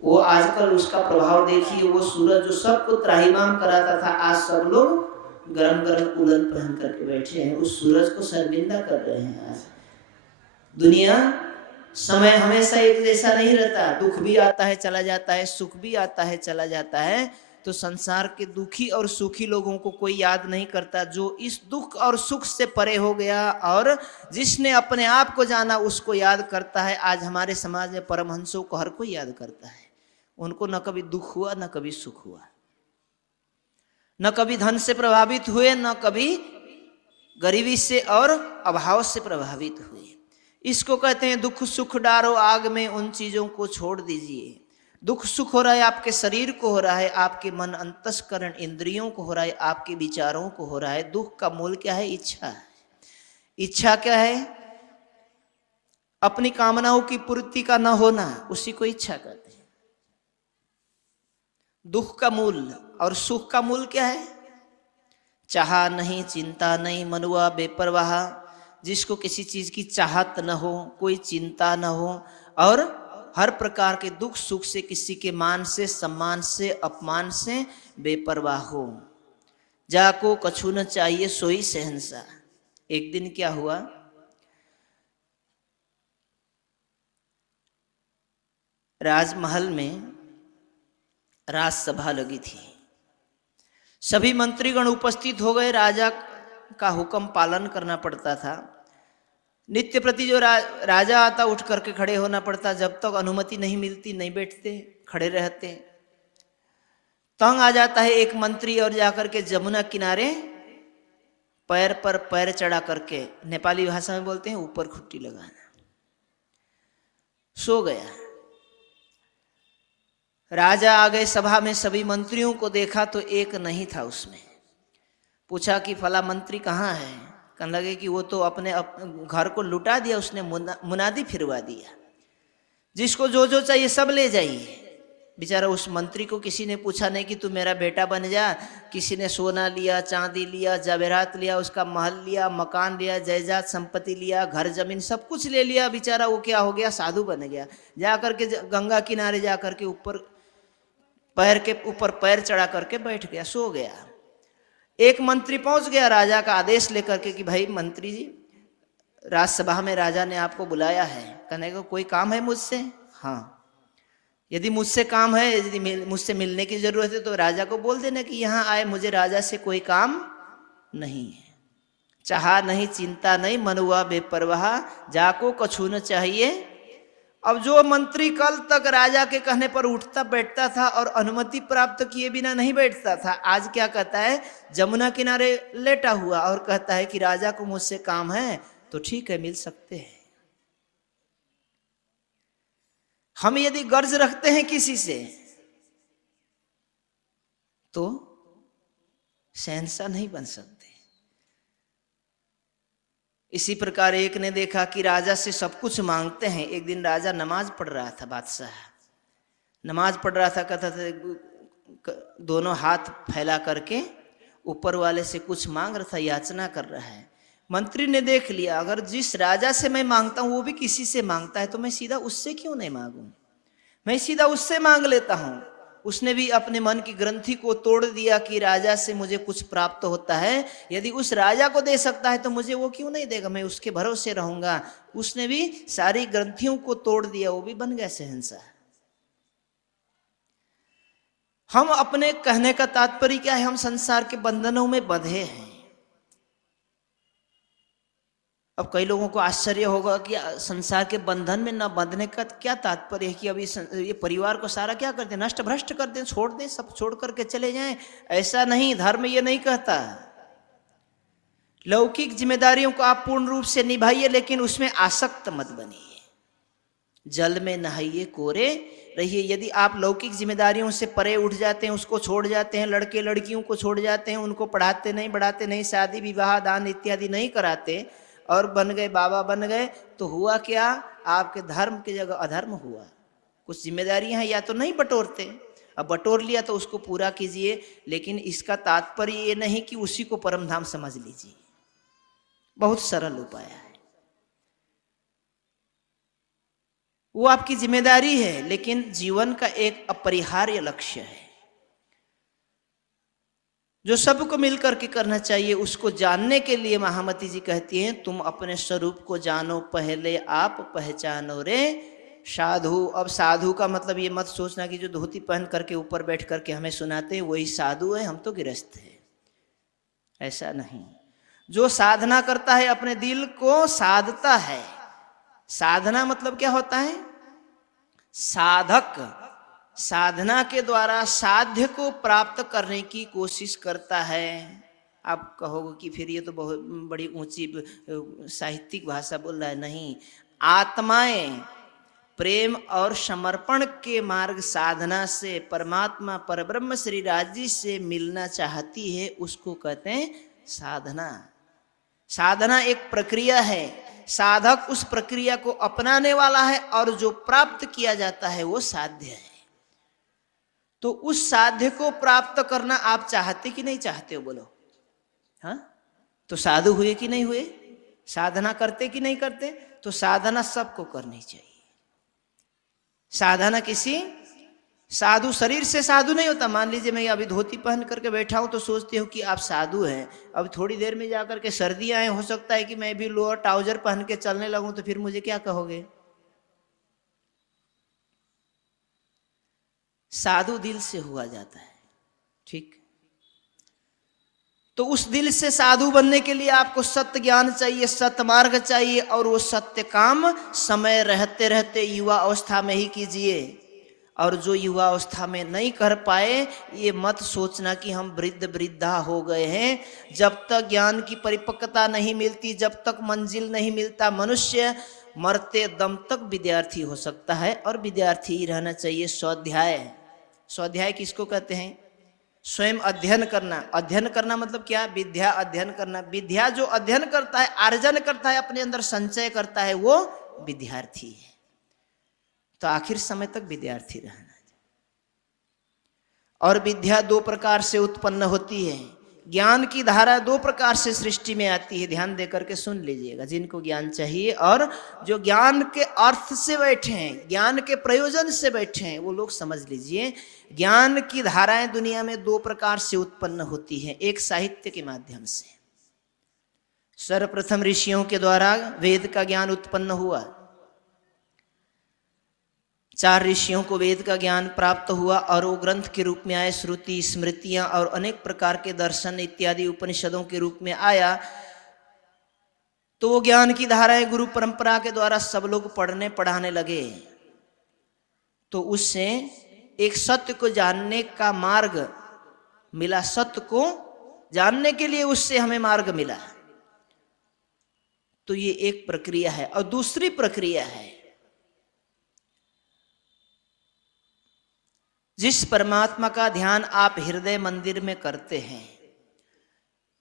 वो आजकल उसका प्रभाव देखिए। वो सूरज जो सबको त्राहिमाम कराता था, आज सब लोग गरम गरम उलन पहन करके बैठे हैं, उस सूरज को शर्मिंदा कर रहे हैं। आज दुनिया, समय हमेशा एक जैसा नहीं रहता, दुख भी आता है चला जाता है, सुख भी आता है चला जाता है। तो संसार के दुखी और सुखी लोगों को कोई याद नहीं करता। जो इस दुख और सुख से परे हो गया और जिसने अपने आप को जाना उसको याद करता है। आज हमारे समाज में परमहंसों को हर कोई याद करता है। उनको न कभी दुख हुआ न कभी सुख हुआ, न कभी धन से प्रभावित हुए न कभी गरीबी से और अभाव से प्रभावित हुए। इसको कहते हैं दुख सुख डारो आग में, उन चीजों को छोड़ दीजिए। दुख सुख हो रहा है आपके शरीर को, हो रहा है आपके मन अंतस्करण इंद्रियों को, हो रहा है आपके विचारों को हो रहा है। दुख का मूल क्या है? इच्छा है। इच्छा क्या है? अपनी कामनाओं की पूर्ति का न होना, उसी को इच्छा कहते हैं। दुख का मूल और सुख का मूल क्या है? चाह नहीं, चिंता नहीं, मनुआ बेपरवाह, जिसको किसी चीज की चाहत न हो, कोई चिंता न हो और हर प्रकार के दुख सुख से, किसी के मान से, सम्मान से, अपमान से बेपरवाह हो। जाको कछु न चाहिए सोई शहंशाह। एक दिन क्या हुआ, राजमहल में राजसभा लगी थी। सभी मंत्रीगण उपस्थित हो गए। राजा का हुक्म पालन करना पड़ता था। नित्य प्रति जो राजा आता उठ करके खड़े होना पड़ता। जब तक अनुमति नहीं मिलती नहीं बैठते, खड़े रहते। तंग आ जाता है एक मंत्री और जाकर के जमुना किनारे पैर पर पैर चढ़ा करके, नेपाली भाषा में बोलते हैं ऊपर खुट्टी लगाना, सो गया। राजा आ गए सभा में, सभी मंत्रियों को देखा तो एक नहीं था उसमें। पूछा कि फला मंत्री कहाँ है? कहने लगे कि वो तो अपने घर को लुटा दिया, उसने मुनादी फिरवा दिया, जिसको जो जो चाहिए सब ले जाइए। बेचारा उस मंत्री को किसी ने पूछा नहीं कि तू मेरा बेटा बन जा। किसी ने सोना लिया, चांदी लिया, जवेरात लिया, उसका महल लिया, मकान लिया, जायदाद संपत्ति लिया, घर जमीन सब कुछ ले लिया। बेचारा वो क्या हो गया? साधु बन गया। जा करके गंगा किनारे जा करके ऊपर पैर के ऊपर पैर चढ़ा करके बैठ गया, सो गया। एक मंत्री पहुंच गया राजा का आदेश लेकर के कि भाई मंत्री जी, राजसभा में राजा ने आपको बुलाया है। कहने को कोई काम है मुझसे? हाँ, यदि मुझसे काम है, यदि मुझसे मिलने की जरूरत है तो राजा को बोल देना कि यहाँ आए, मुझे राजा से कोई काम नहीं है। चाह नहीं, चिंता नहीं, मनुआ बेपरवाह, जाको कछु न चाहिए। अब जो मंत्री कल तक राजा के कहने पर उठता बैठता था और अनुमति प्राप्त किए बिना नहीं बैठता था, आज क्या कहता है? जमुना किनारे लेटा हुआ और कहता है कि राजा को मुझसे काम है तो ठीक है, मिल सकते हैं। हम यदि गर्ज रखते हैं किसी से तो शहंशाह नहीं बन सकते। इसी प्रकार एक ने देखा कि राजा से सब कुछ मांगते हैं। एक दिन राजा नमाज पढ़ रहा था, बादशाह नमाज पढ़ रहा था, कहता था दोनों हाथ फैला करके ऊपर वाले से कुछ मांग रहा था, याचना कर रहा है। मंत्री ने देख लिया, अगर जिस राजा से मैं मांगता हूं वो भी किसी से मांगता है तो मैं सीधा उससे क्यों नहीं मांगूं, मैं सीधा उससे मांग लेता हूं। उसने भी अपने मन की ग्रंथि को तोड़ दिया कि राजा से मुझे कुछ प्राप्त होता है, यदि उस राजा को दे सकता है तो मुझे वो क्यों नहीं देगा, मैं उसके भरोसे रहूंगा। उसने भी सारी ग्रंथियों को तोड़ दिया, वो भी बन गया शहंशाह। हम अपने कहने का तात्पर्य क्या है? हम संसार के बंधनों में बंधे हैं। अब कई लोगों को आश्चर्य होगा कि संसार के बंधन में न बंधने का क्या तात्पर्य है कि अभी ये परिवार को सारा क्या करते हैं? नष्ट भ्रष्ट कर दें, छोड़ दें, सब छोड़ करके चले जाएं। ऐसा नहीं, धर्म ये नहीं कहता। लौकिक जिम्मेदारियों को आप पूर्ण रूप से निभाइए, लेकिन उसमें आसक्त मत बनिए। जल में नहाइए, कोरे रहिए। यदि आप लौकिक जिम्मेदारियों से परे उठ जाते हैं, उसको छोड़ जाते हैं, लड़के लड़कियों को छोड़ जाते हैं, उनको पढ़ाते नहीं, बढ़ाते नहीं, शादी विवाह दान इत्यादि नहीं कराते और बन गए बाबा बन गए, तो हुआ क्या? आपके धर्म की जगह अधर्म हुआ। कुछ जिम्मेदारियां हैं या तो नहीं बटोरते, अब बटोर लिया तो उसको पूरा कीजिए, लेकिन इसका तात्पर्य ये नहीं कि उसी को परम धाम समझ लीजिए। बहुत सरल उपाय है, वो आपकी जिम्मेदारी है, लेकिन जीवन का एक अपरिहार्य लक्ष्य है जो सबको मिलकर के करना चाहिए। उसको जानने के लिए महामती जी कहती हैं, तुम अपने स्वरूप को जानो, पहले आप पहचानो रे, साधु, अब साधु का मतलब ये मत सोचना कि जो धोती पहन करके ऊपर बैठ करके हमें सुनाते हैं वही साधु है, हम तो गृहस्थ है। ऐसा नहीं। जो साधना करता है अपने दिल को साधता है। साधना मतलब क्या होता है? साधक साधना के द्वारा साध्य को प्राप्त करने की कोशिश करता है। आप कहोगे कि फिर ये तो बहुत बड़ी ऊंची साहित्यिक भाषा बोल रहा है। नहीं, आत्माएं प्रेम और समर्पण के मार्ग साधना से परमात्मा परब्रह्म श्री राजी से मिलना चाहती है, उसको कहते हैं साधना। साधना एक प्रक्रिया है, साधक उस प्रक्रिया को अपनाने वाला है और जो प्राप्त किया जाता है वो साध्य है। तो उस साध्य को प्राप्त करना आप चाहते कि नहीं चाहते हो? बोलो। हाँ, तो साधु हुए कि नहीं हुए? साधना करते कि नहीं करते? तो साधना सबको करनी चाहिए। साधना किसी साधु शरीर से साधु नहीं होता। मान लीजिए मैं अभी धोती पहन करके बैठा हूं तो सोचते हो कि आप साधु हैं। अब थोड़ी देर में जाकर के सर्दियां हैं, हो सकता है कि मैं भी लोअर ट्राउजर पहन के चलने लगूं, तो फिर मुझे क्या कहोगे? साधु दिल से हुआ जाता है। ठीक, तो उस दिल से साधु बनने के लिए आपको सत्य ज्ञान चाहिए, सत्य मार्ग चाहिए, और वो सत्य काम समय रहते रहते युवा अवस्था में ही कीजिए। और जो युवा अवस्था में नहीं कर पाए, ये मत सोचना कि हम वृद्धा हो गए हैं। जब तक ज्ञान की परिपक्वता नहीं मिलती, जब तक मंजिल नहीं मिलता, मनुष्य मरते दम तक विद्यार्थी हो सकता है, और विद्यार्थी ही रहना चाहिए। स्वाध्याय, स्वाध्याय किसको कहते हैं? स्वयं अध्ययन करना। अध्ययन करना मतलब क्या? विद्या अध्ययन करना। विद्या जो अध्ययन करता है, अर्जन करता है, अपने अंदर संचय करता है, वो विद्यार्थी है। तो आखिर समय तक विद्यार्थी रहना है। और विद्या दो प्रकार से उत्पन्न होती है। ज्ञान की धारा दो प्रकार से सृष्टि में आती है। ध्यान देकर के सुन लीजिएगा, जिनको ज्ञान चाहिए और जो ज्ञान के अर्थ से बैठे हैं, ज्ञान के प्रयोजन से बैठे हैं, वो लोग समझ लीजिए। ज्ञान की धाराएं दुनिया में दो प्रकार से उत्पन्न होती हैं। एक साहित्य के माध्यम से, सर्वप्रथम ऋषियों के द्वारा वेद का ज्ञान उत्पन्न हुआ। 4 ऋषियों को वेद का ज्ञान प्राप्त हुआ और वो ग्रंथ के रूप में आए। श्रुति, स्मृतियां और अनेक प्रकार के दर्शन इत्यादि उपनिषदों के रूप में आया। तो वो ज्ञान की धाराएं गुरु परंपरा के द्वारा सब लोग पढ़ने पढ़ाने लगे। तो उससे एक सत्य को जानने का मार्ग मिला। सत्य को जानने के लिए उससे हमें मार्ग मिला। तो ये एक प्रक्रिया है। और दूसरी प्रक्रिया है, जिस परमात्मा का ध्यान आप हृदय मंदिर में करते हैं,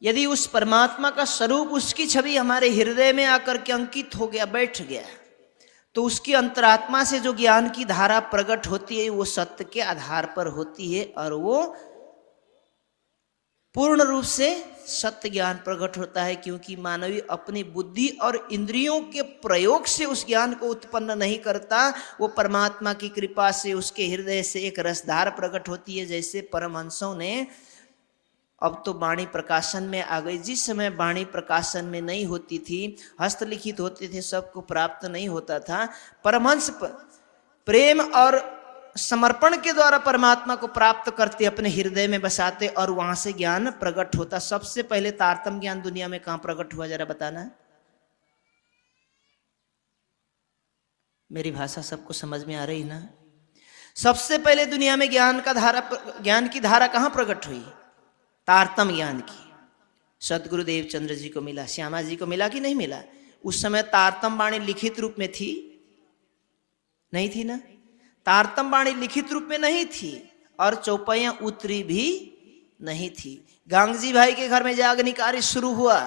यदि उस परमात्मा का स्वरूप, उसकी छवि हमारे हृदय में आकर के अंकित हो गया, बैठ गया, तो उसकी अंतरात्मा से जो ज्ञान की धारा प्रकट होती है वो सत्य के आधार पर होती है, और वो पूर्ण रूप से सत्य ज्ञान प्रकट होता है। क्योंकि मानवी अपनी बुद्धि और इंद्रियों के प्रयोग से उस ज्ञान को उत्पन्न नहीं करता, वो परमात्मा की कृपा से उसके हृदय से एक रसधार प्रकट होती है। जैसे परमहंसों ने, अब तो वाणी प्रकाशन में आ गई, जिस समय वाणी प्रकाशन में नहीं होती थी, हस्तलिखित होते थे, सबको प्राप्त नहीं होता था, परमहंस प्रेम और समर्पण के द्वारा परमात्मा को प्राप्त करते, अपने हृदय में बसाते, और वहां से ज्ञान प्रकट होता। सबसे पहले तारतम्य ज्ञान दुनिया में कहां प्रकट हुआ, जरा बताना। मेरी भाषा सबको समझ में आ रही ना? सबसे पहले दुनिया में ज्ञान की धारा कहां प्रकट हुई? तारतम्य ज्ञान की। सदगुरुदेव चंद्र जी को मिला, श्यामा जी को मिला कि नहीं मिला? उस समय तारतम्य वाणी लिखित रूप में थी? नहीं थी ना? तारतम्य वाणी लिखित रूप में नहीं थी, और चौपाइयां उतरी भी नहीं थी। गांगजी भाई के घर में जागनी कार्य शुरू हुआ।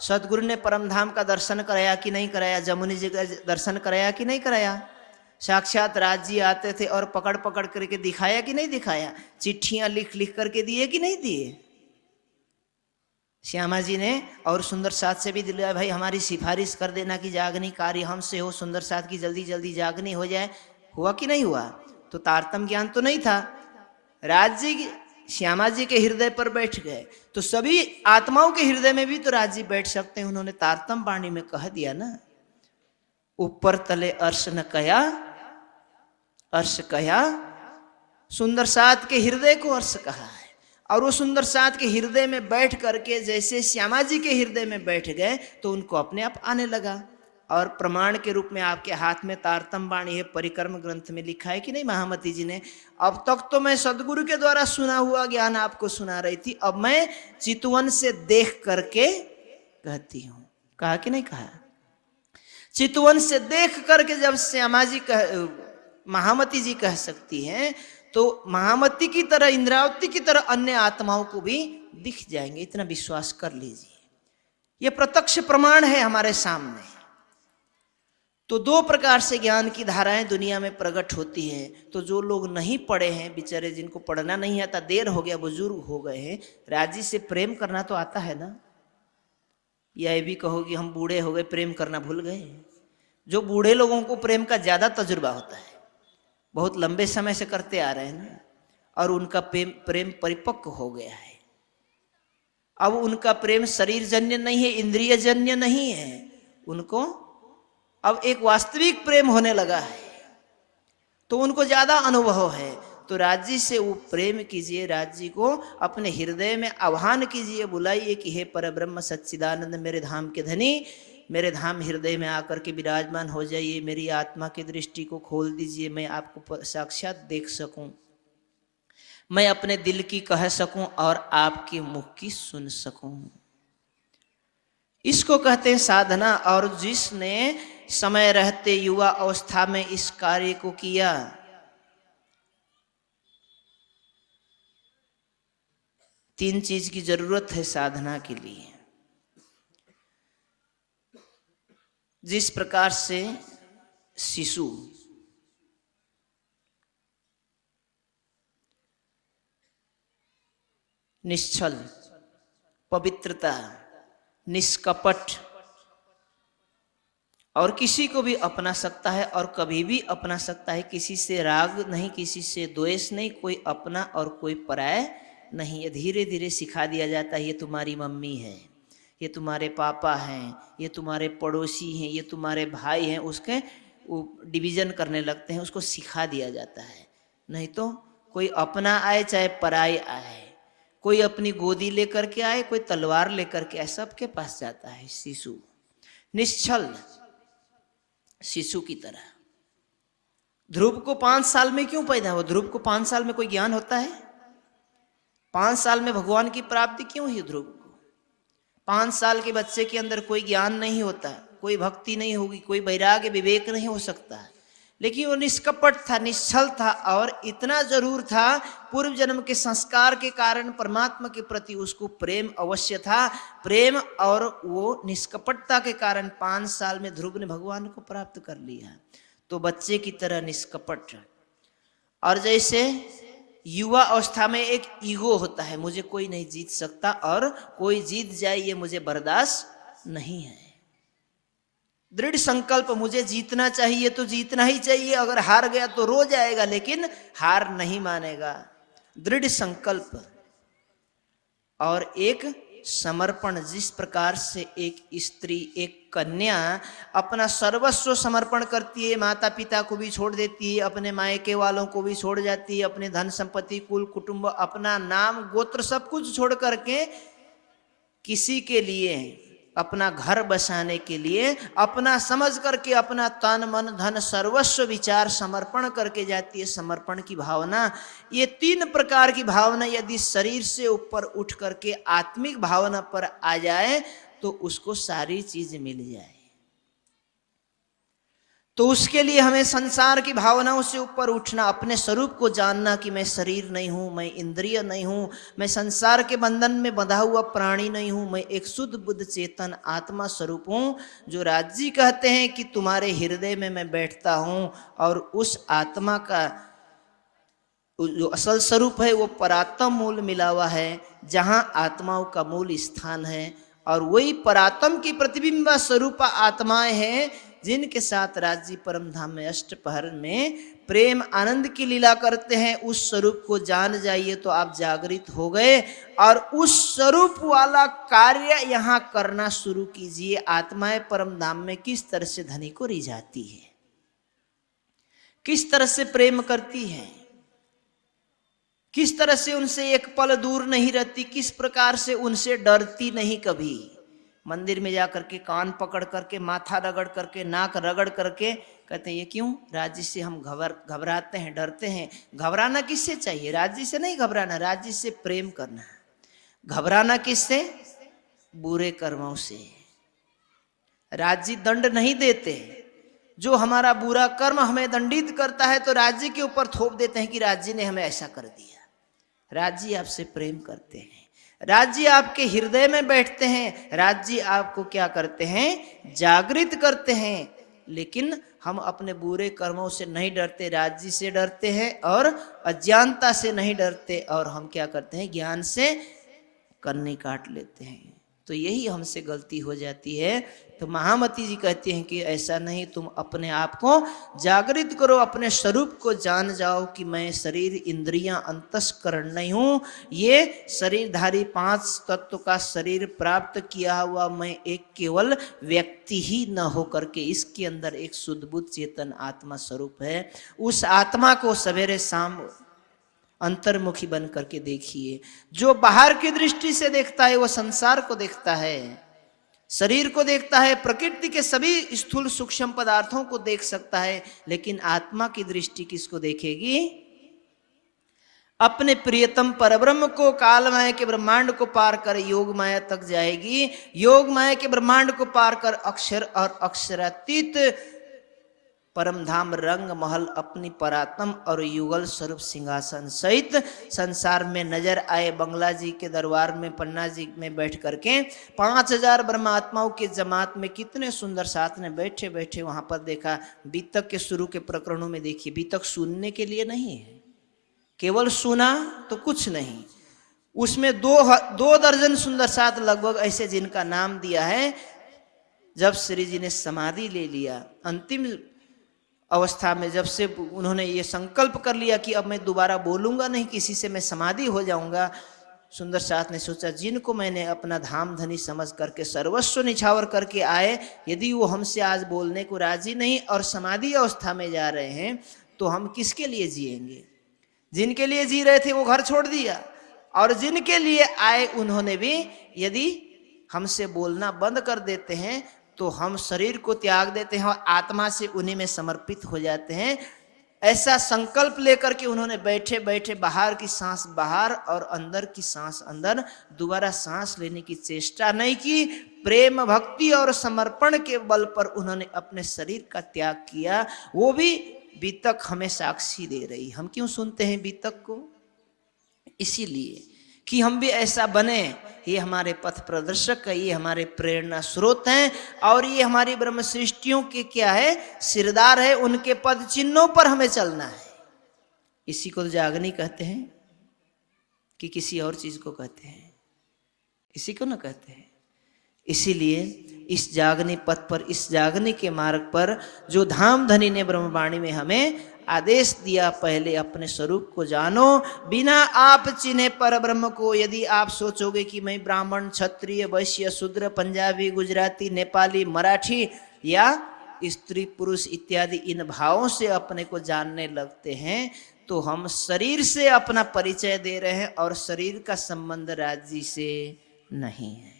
सदगुरु ने परमधाम का दर्शन कराया कि नहीं कराया? जमुनी जी का दर्शन कराया कि नहीं कराया? साक्षात राज जी आते थे और पकड़ पकड़ करके दिखाया कि नहीं दिखाया? चिट्ठियां लिख लिख करके दिए कि नहीं दिए? श्यामा जी ने, और सुंदर साथ से भी दिलवाया, भाई हमारी सिफारिश कर देना कि जागनी कार्य हमसे हो, सुंदर साथ की जल्दी जल्दी जागनी हो जाए। हुआ कि नहीं हुआ? तो तारतम्य ज्ञान तो नहीं था। राज जी श्यामा जी के हृदय पर बैठ गए, तो सभी आत्माओं के हृदय में भी तो राज जी बैठ सकते हैं। उन्होंने तारतम्य वाणी में कह दिया ना, ऊपर तले अर्श न कया अर्श कहा, सुंदर साथ के हृदय को अर्श कहा है। और वो सुंदर साथ के हृदय में बैठ करके जैसे श्यामा जी के हृदय में बैठ गए तो उनको अपने आप आने लगा। और प्रमाण के रूप में आपके हाथ में तारतम वाणी है, परिक्रम ग्रंथ में लिखा है कि नहीं महामती जी ने, अब तक तो मैं सदगुरु के द्वारा सुना हुआ ज्ञान आपको सुना रही थी, अब मैं चितवन से देख करके कहती हूं। कहा कि नहीं कहा? चितवन से देख करके जब श्यामा जी महामती जी कह सकती हैं तो महामती की तरह, इंद्रावती की तरह अन्य आत्माओं को भी दिख जाएंगे, इतना विश्वास कर लीजिए। यह प्रत्यक्ष प्रमाण है हमारे सामने। तो दो प्रकार से ज्ञान की धाराएं दुनिया में प्रकट होती हैं। तो जो लोग नहीं पढ़े हैं बेचारे, जिनको पढ़ना नहीं आता, देर हो गया, बुजुर्ग हो गए हैं, राजी से प्रेम करना तो आता है ना? या ये भी कहो कि हम बूढ़े हो गए, प्रेम करना भूल गए? जो बूढ़े लोगों को प्रेम का ज्यादा तजुर्बा होता है, बहुत लंबे समय से करते आ रहे हैं ना, और उनका प्रेम परिपक्व हो गया है। अब उनका प्रेम शरीर जन्य नहीं है, इंद्रिय जन्य नहीं है, उनको अब एक वास्तविक प्रेम होने लगा है, तो उनको ज्यादा अनुभव है। तो राजी से वो प्रेम कीजिए, राजी को अपने हृदय में आह्वान कीजिए, बुलाइए कि हे परब्रह्म सच्चिदानंद, मेरे धाम के धनी, मेरे धाम हृदय में आकर के विराजमान हो जाइए, मेरी आत्मा की दृष्टि को खोल दीजिए, मैं आपको साक्षात देख सकूं, मैं अपने दिल की कह सकूं और आपके मुख की सुन सकूं। इसको कहते हैं साधना। और जिसने समय रहते युवा अवस्था में इस कार्य को किया, तीन चीज की जरूरत है साधना के लिए। जिस प्रकार से शिशु निश्चल, पवित्रता, निष्कपट और किसी को भी अपना सकता है और कभी भी अपना सकता है, किसी से राग नहीं, किसी से द्वेष नहीं, कोई अपना और कोई पराया नहीं है। धीरे धीरे सिखा दिया जाता है, ये तुम्हारी मम्मी है, ये तुम्हारे पापा हैं, ये तुम्हारे पड़ोसी हैं, ये तुम्हारे भाई हैं, उसके वो डिवीजन करने लगते हैं, उसको सिखा दिया जाता है। नहीं तो कोई अपना आए चाहे पराई आए, कोई अपनी गोदी लेकर के आए, कोई तलवार लेकर के आए, सबके पास जाता है शिशु, निश्चल शिशु की तरह। ध्रुव को 5 साल में क्यों पैदा हुआ? ध्रुव को 5 साल में कोई ज्ञान होता है? 5 साल में भगवान की प्राप्ति क्यों हुई ध्रुव को? 5 साल के बच्चे के अंदर कोई ज्ञान नहीं होता, कोई भक्ति नहीं होगी, कोई वैराग्य विवेक नहीं हो सकता, लेकिन वो निष्कपट था, निश्चल था, और इतना जरूर था, पूर्व जन्म के संस्कार के कारण परमात्मा के प्रति उसको प्रेम अवश्य था। प्रेम और वो निष्कपटता के कारण 5 साल में ध्रुव ने भगवान को प्राप्त कर लिया। तो बच्चे की तरह निष्कपट। और जैसे युवा अवस्था में एक ईगो होता है, मुझे कोई नहीं जीत सकता, और कोई जीत जाए ये मुझे बर्दाश्त नहीं है। दृढ़ संकल्प, मुझे जीतना चाहिए तो जीतना ही चाहिए, अगर हार गया तो रो जाएगा लेकिन हार नहीं मानेगा। दृढ़ संकल्प और एक समर्पण। जिस प्रकार से एक स्त्री, एक कन्या अपना सर्वस्व समर्पण करती है, माता पिता को भी छोड़ देती है, अपने मायके वालों को भी छोड़ जाती है, अपने धन संपत्ति, कुल कुटुंब, अपना नाम गोत्र सब कुछ छोड़ करके किसी के लिए, अपना घर बसाने के लिए, अपना समझ करके अपना तन मन धन सर्वस्व विचार समर्पण करके जाती है। समर्पण की भावना, ये 3 प्रकार की भावना यदि शरीर से ऊपर उठ करके आत्मिक भावना पर आ जाए तो उसको सारी चीज मिल जाए। तो उसके लिए हमें संसार की भावनाओं से ऊपर उठना, अपने स्वरूप को जानना कि मैं शरीर नहीं हूं, मैं इंद्रिय नहीं हूं, मैं संसार के बंधन में बंधा हुआ प्राणी नहीं हूं, मैं एक शुद्ध बुद्ध चेतन आत्मा स्वरूप हूं। जो राज जी कहते हैं कि तुम्हारे हृदय में मैं बैठता हूं, और उस आत्मा का जो असल स्वरूप है वो परात्म मूल मिला हुआ है, जहां आत्माओं का मूल स्थान है, और वही परात्म की प्रतिबिंब स्वरूप आत्माएं हैं जिनके साथ राज्य परम धाम में अष्टपहर में प्रेम आनंद की लीला करते हैं। उस स्वरूप को जान जाइए तो आप जागृत हो गए, और उस स्वरूप वाला कार्य यहाँ करना शुरू कीजिए। आत्माएं परम धाम में किस तरह से धनी को रिझाती है, किस तरह से प्रेम करती हैं, किस तरह से उनसे एक पल दूर नहीं रहती, किस प्रकार से उनसे डरती नहीं कभी। मंदिर में जाकर के कान पकड़ करके, माथा रगड़ करके, नाक रगड़ करके कहते हैं ये क्यों? राज्य से हम घबराते हैं, डरते हैं। घबराना किससे चाहिए? राज्य से नहीं घबराना, राज्य से प्रेम करना। घबराना किससे? बुरे कर्मों से। राज्य दंड नहीं देते, जो हमारा बुरा कर्म हमें दंडित करता है तो राज्य के ऊपर थोप देते हैं कि राज्य ने हमें ऐसा कर दिया। राज्य आपसे प्रेम करते हैं, राज्य आपके हृदय में बैठते हैं, राज्य आपको क्या करते हैं? जागृत करते हैं। लेकिन हम अपने बुरे कर्मों से नहीं डरते, राज्य से डरते हैं, और अज्ञानता से नहीं डरते, और हम क्या करते हैं? ज्ञान से कन्नी काट लेते हैं। तो यही हमसे गलती हो जाती है। तो महामती जी कहती हैं कि ऐसा नहीं, तुम अपने आप को जागृत करो, अपने स्वरूप को जान जाओ कि मैं शरीर, इंद्रियां, अंतस्करण नहीं हूँ। ये शरीरधारी 5 तत्व का शरीर प्राप्त किया हुआ मैं एक केवल व्यक्ति ही न हो करके इसके अंदर एक शुद्ध बुद्ध चेतन आत्मा स्वरूप है। उस आत्मा को सवेरे शाम अंतर्मुखी बन करके देखिए। जो बाहर की दृष्टि से देखता है वो संसार को देखता है, शरीर को देखता है, प्रकृति के सभी स्थूल सूक्ष्म पदार्थों को देख सकता है, लेकिन आत्मा की दृष्टि किसको देखेगी? अपने प्रियतम परब्रह्म को। कालमय के ब्रह्मांड को पार कर योग माया तक जाएगी, योग माया के ब्रह्मांड को पार कर अक्षर और अक्षरातीत परम धाम रंग महल अपनी परात्म और युगल स्वरूप सिंहासन सहित संसार में नजर आए। बंगला जी के दरबार में, पन्ना जी में बैठ करके 5000 ब्रह्मात्माओं के जमात में कितने सुंदर साथ में बैठे बैठे वहां पर देखा। बीतक के शुरू के प्रकरणों में देखिए, बीतक सुनने के लिए नहीं है, केवल सुना तो कुछ नहीं। उसमें 2 दर्जन सुंदर साथ लगभग ऐसे जिनका नाम दिया है। जब श्री जी ने समाधि ले लिया, अंतिम अवस्था में जब से उन्होंने ये संकल्प कर लिया कि अब मैं दोबारा बोलूंगा नहीं किसी से, मैं समाधि हो जाऊंगा, सुंदर साथ ने सोचा जिनको मैंने अपना धाम धनी समझ करके सर्वस्व निछावर करके आए, यदि वो हमसे आज बोलने को राजी नहीं और समाधि अवस्था में जा रहे हैं तो हम किसके लिए जिएंगे? जिनके लिए जी रहे थे वो घर छोड़ दिया, और जिनके लिए आए उन्होंने भी यदि हमसे बोलना बंद कर देते हैं तो हम शरीर को त्याग देते हैं और आत्मा से उन्हीं में समर्पित हो जाते हैं। ऐसा संकल्प लेकर के उन्होंने बैठे बैठे बाहर की सांस बाहर और अंदर की सांस अंदर, दोबारा सांस लेने की चेष्टा नहीं की। प्रेम, भक्ति और समर्पण के बल पर उन्होंने अपने शरीर का त्याग किया। वो भी बीतक हमें साक्षी दे रही। हम क्यों सुनते हैं बीतक को? इसीलिए कि हम भी ऐसा बने। ये हमारे पथ प्रदर्शक है, ये हमारे प्रेरणा स्रोत हैं, और ये हमारी ब्रह्म सृष्टियों के क्या है? सिरदार है। उनके पद चिन्हों पर हमें चलना है। इसी को जागनी कहते हैं कि किसी और चीज को कहते हैं? इसी को ना कहते हैं। इसीलिए इस जागनी पथ पर, इस जागनी के मार्ग पर जो धाम धनी ने ब्रह्मवाणी में हमें आदेश दिया, पहले अपने स्वरूप को जानो, बिना आप चिन्हे पर ब्रह्म को। यदि आप सोचोगे कि मैं ब्राह्मण, क्षत्रिय, वैश्य, शूद्र, पंजाबी, गुजराती, नेपाली, मराठी या स्त्री पुरुष इत्यादि इन भावों से अपने को जानने लगते हैं तो हम शरीर से अपना परिचय दे रहे हैं, और शरीर का संबंध राज्य से नहीं है।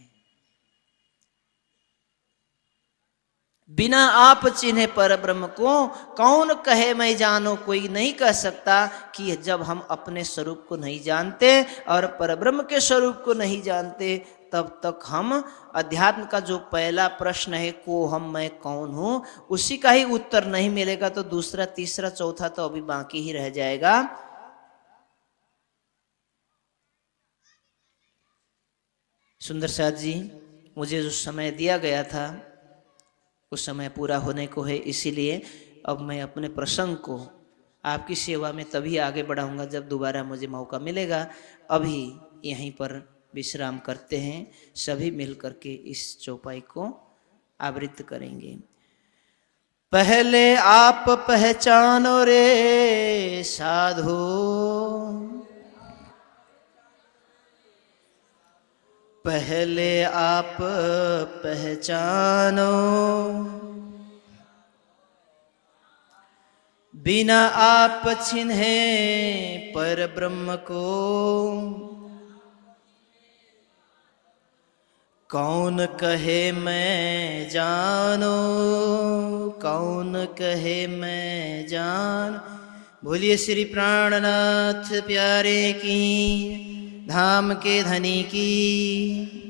बिना आप चिन्हे पर ब्रह्म को कौन कहे मैं जानो, कोई नहीं कह सकता। कि जब हम अपने स्वरूप को नहीं जानते और परब्रह्म के स्वरूप को नहीं जानते, तब तक हम अध्यात्म का जो पहला प्रश्न है को हम, मैं कौन हूं, उसी का ही उत्तर नहीं मिलेगा तो दूसरा, तीसरा, चौथा तो अभी बाकी ही रह जाएगा। सुंदर साथ जी, मुझे जो समय दिया गया था उस समय पूरा होने को है, इसीलिए अब मैं अपने प्रसंग को आपकी सेवा में तभी आगे बढ़ाऊंगा जब दोबारा मुझे मौका मिलेगा। अभी यहीं पर विश्राम करते हैं, सभी मिलकर के इस चौपाई को आवृत्त करेंगे। पहले आप पहचानो रे साधो, पहले आप पहचानो, बिना आप छिन्हे पर ब्रह्म को, कौन कहे मैं जानो, कौन कहे मैं जान। बोलिए श्री प्राणनाथ प्यारे की, धाम के धनी की।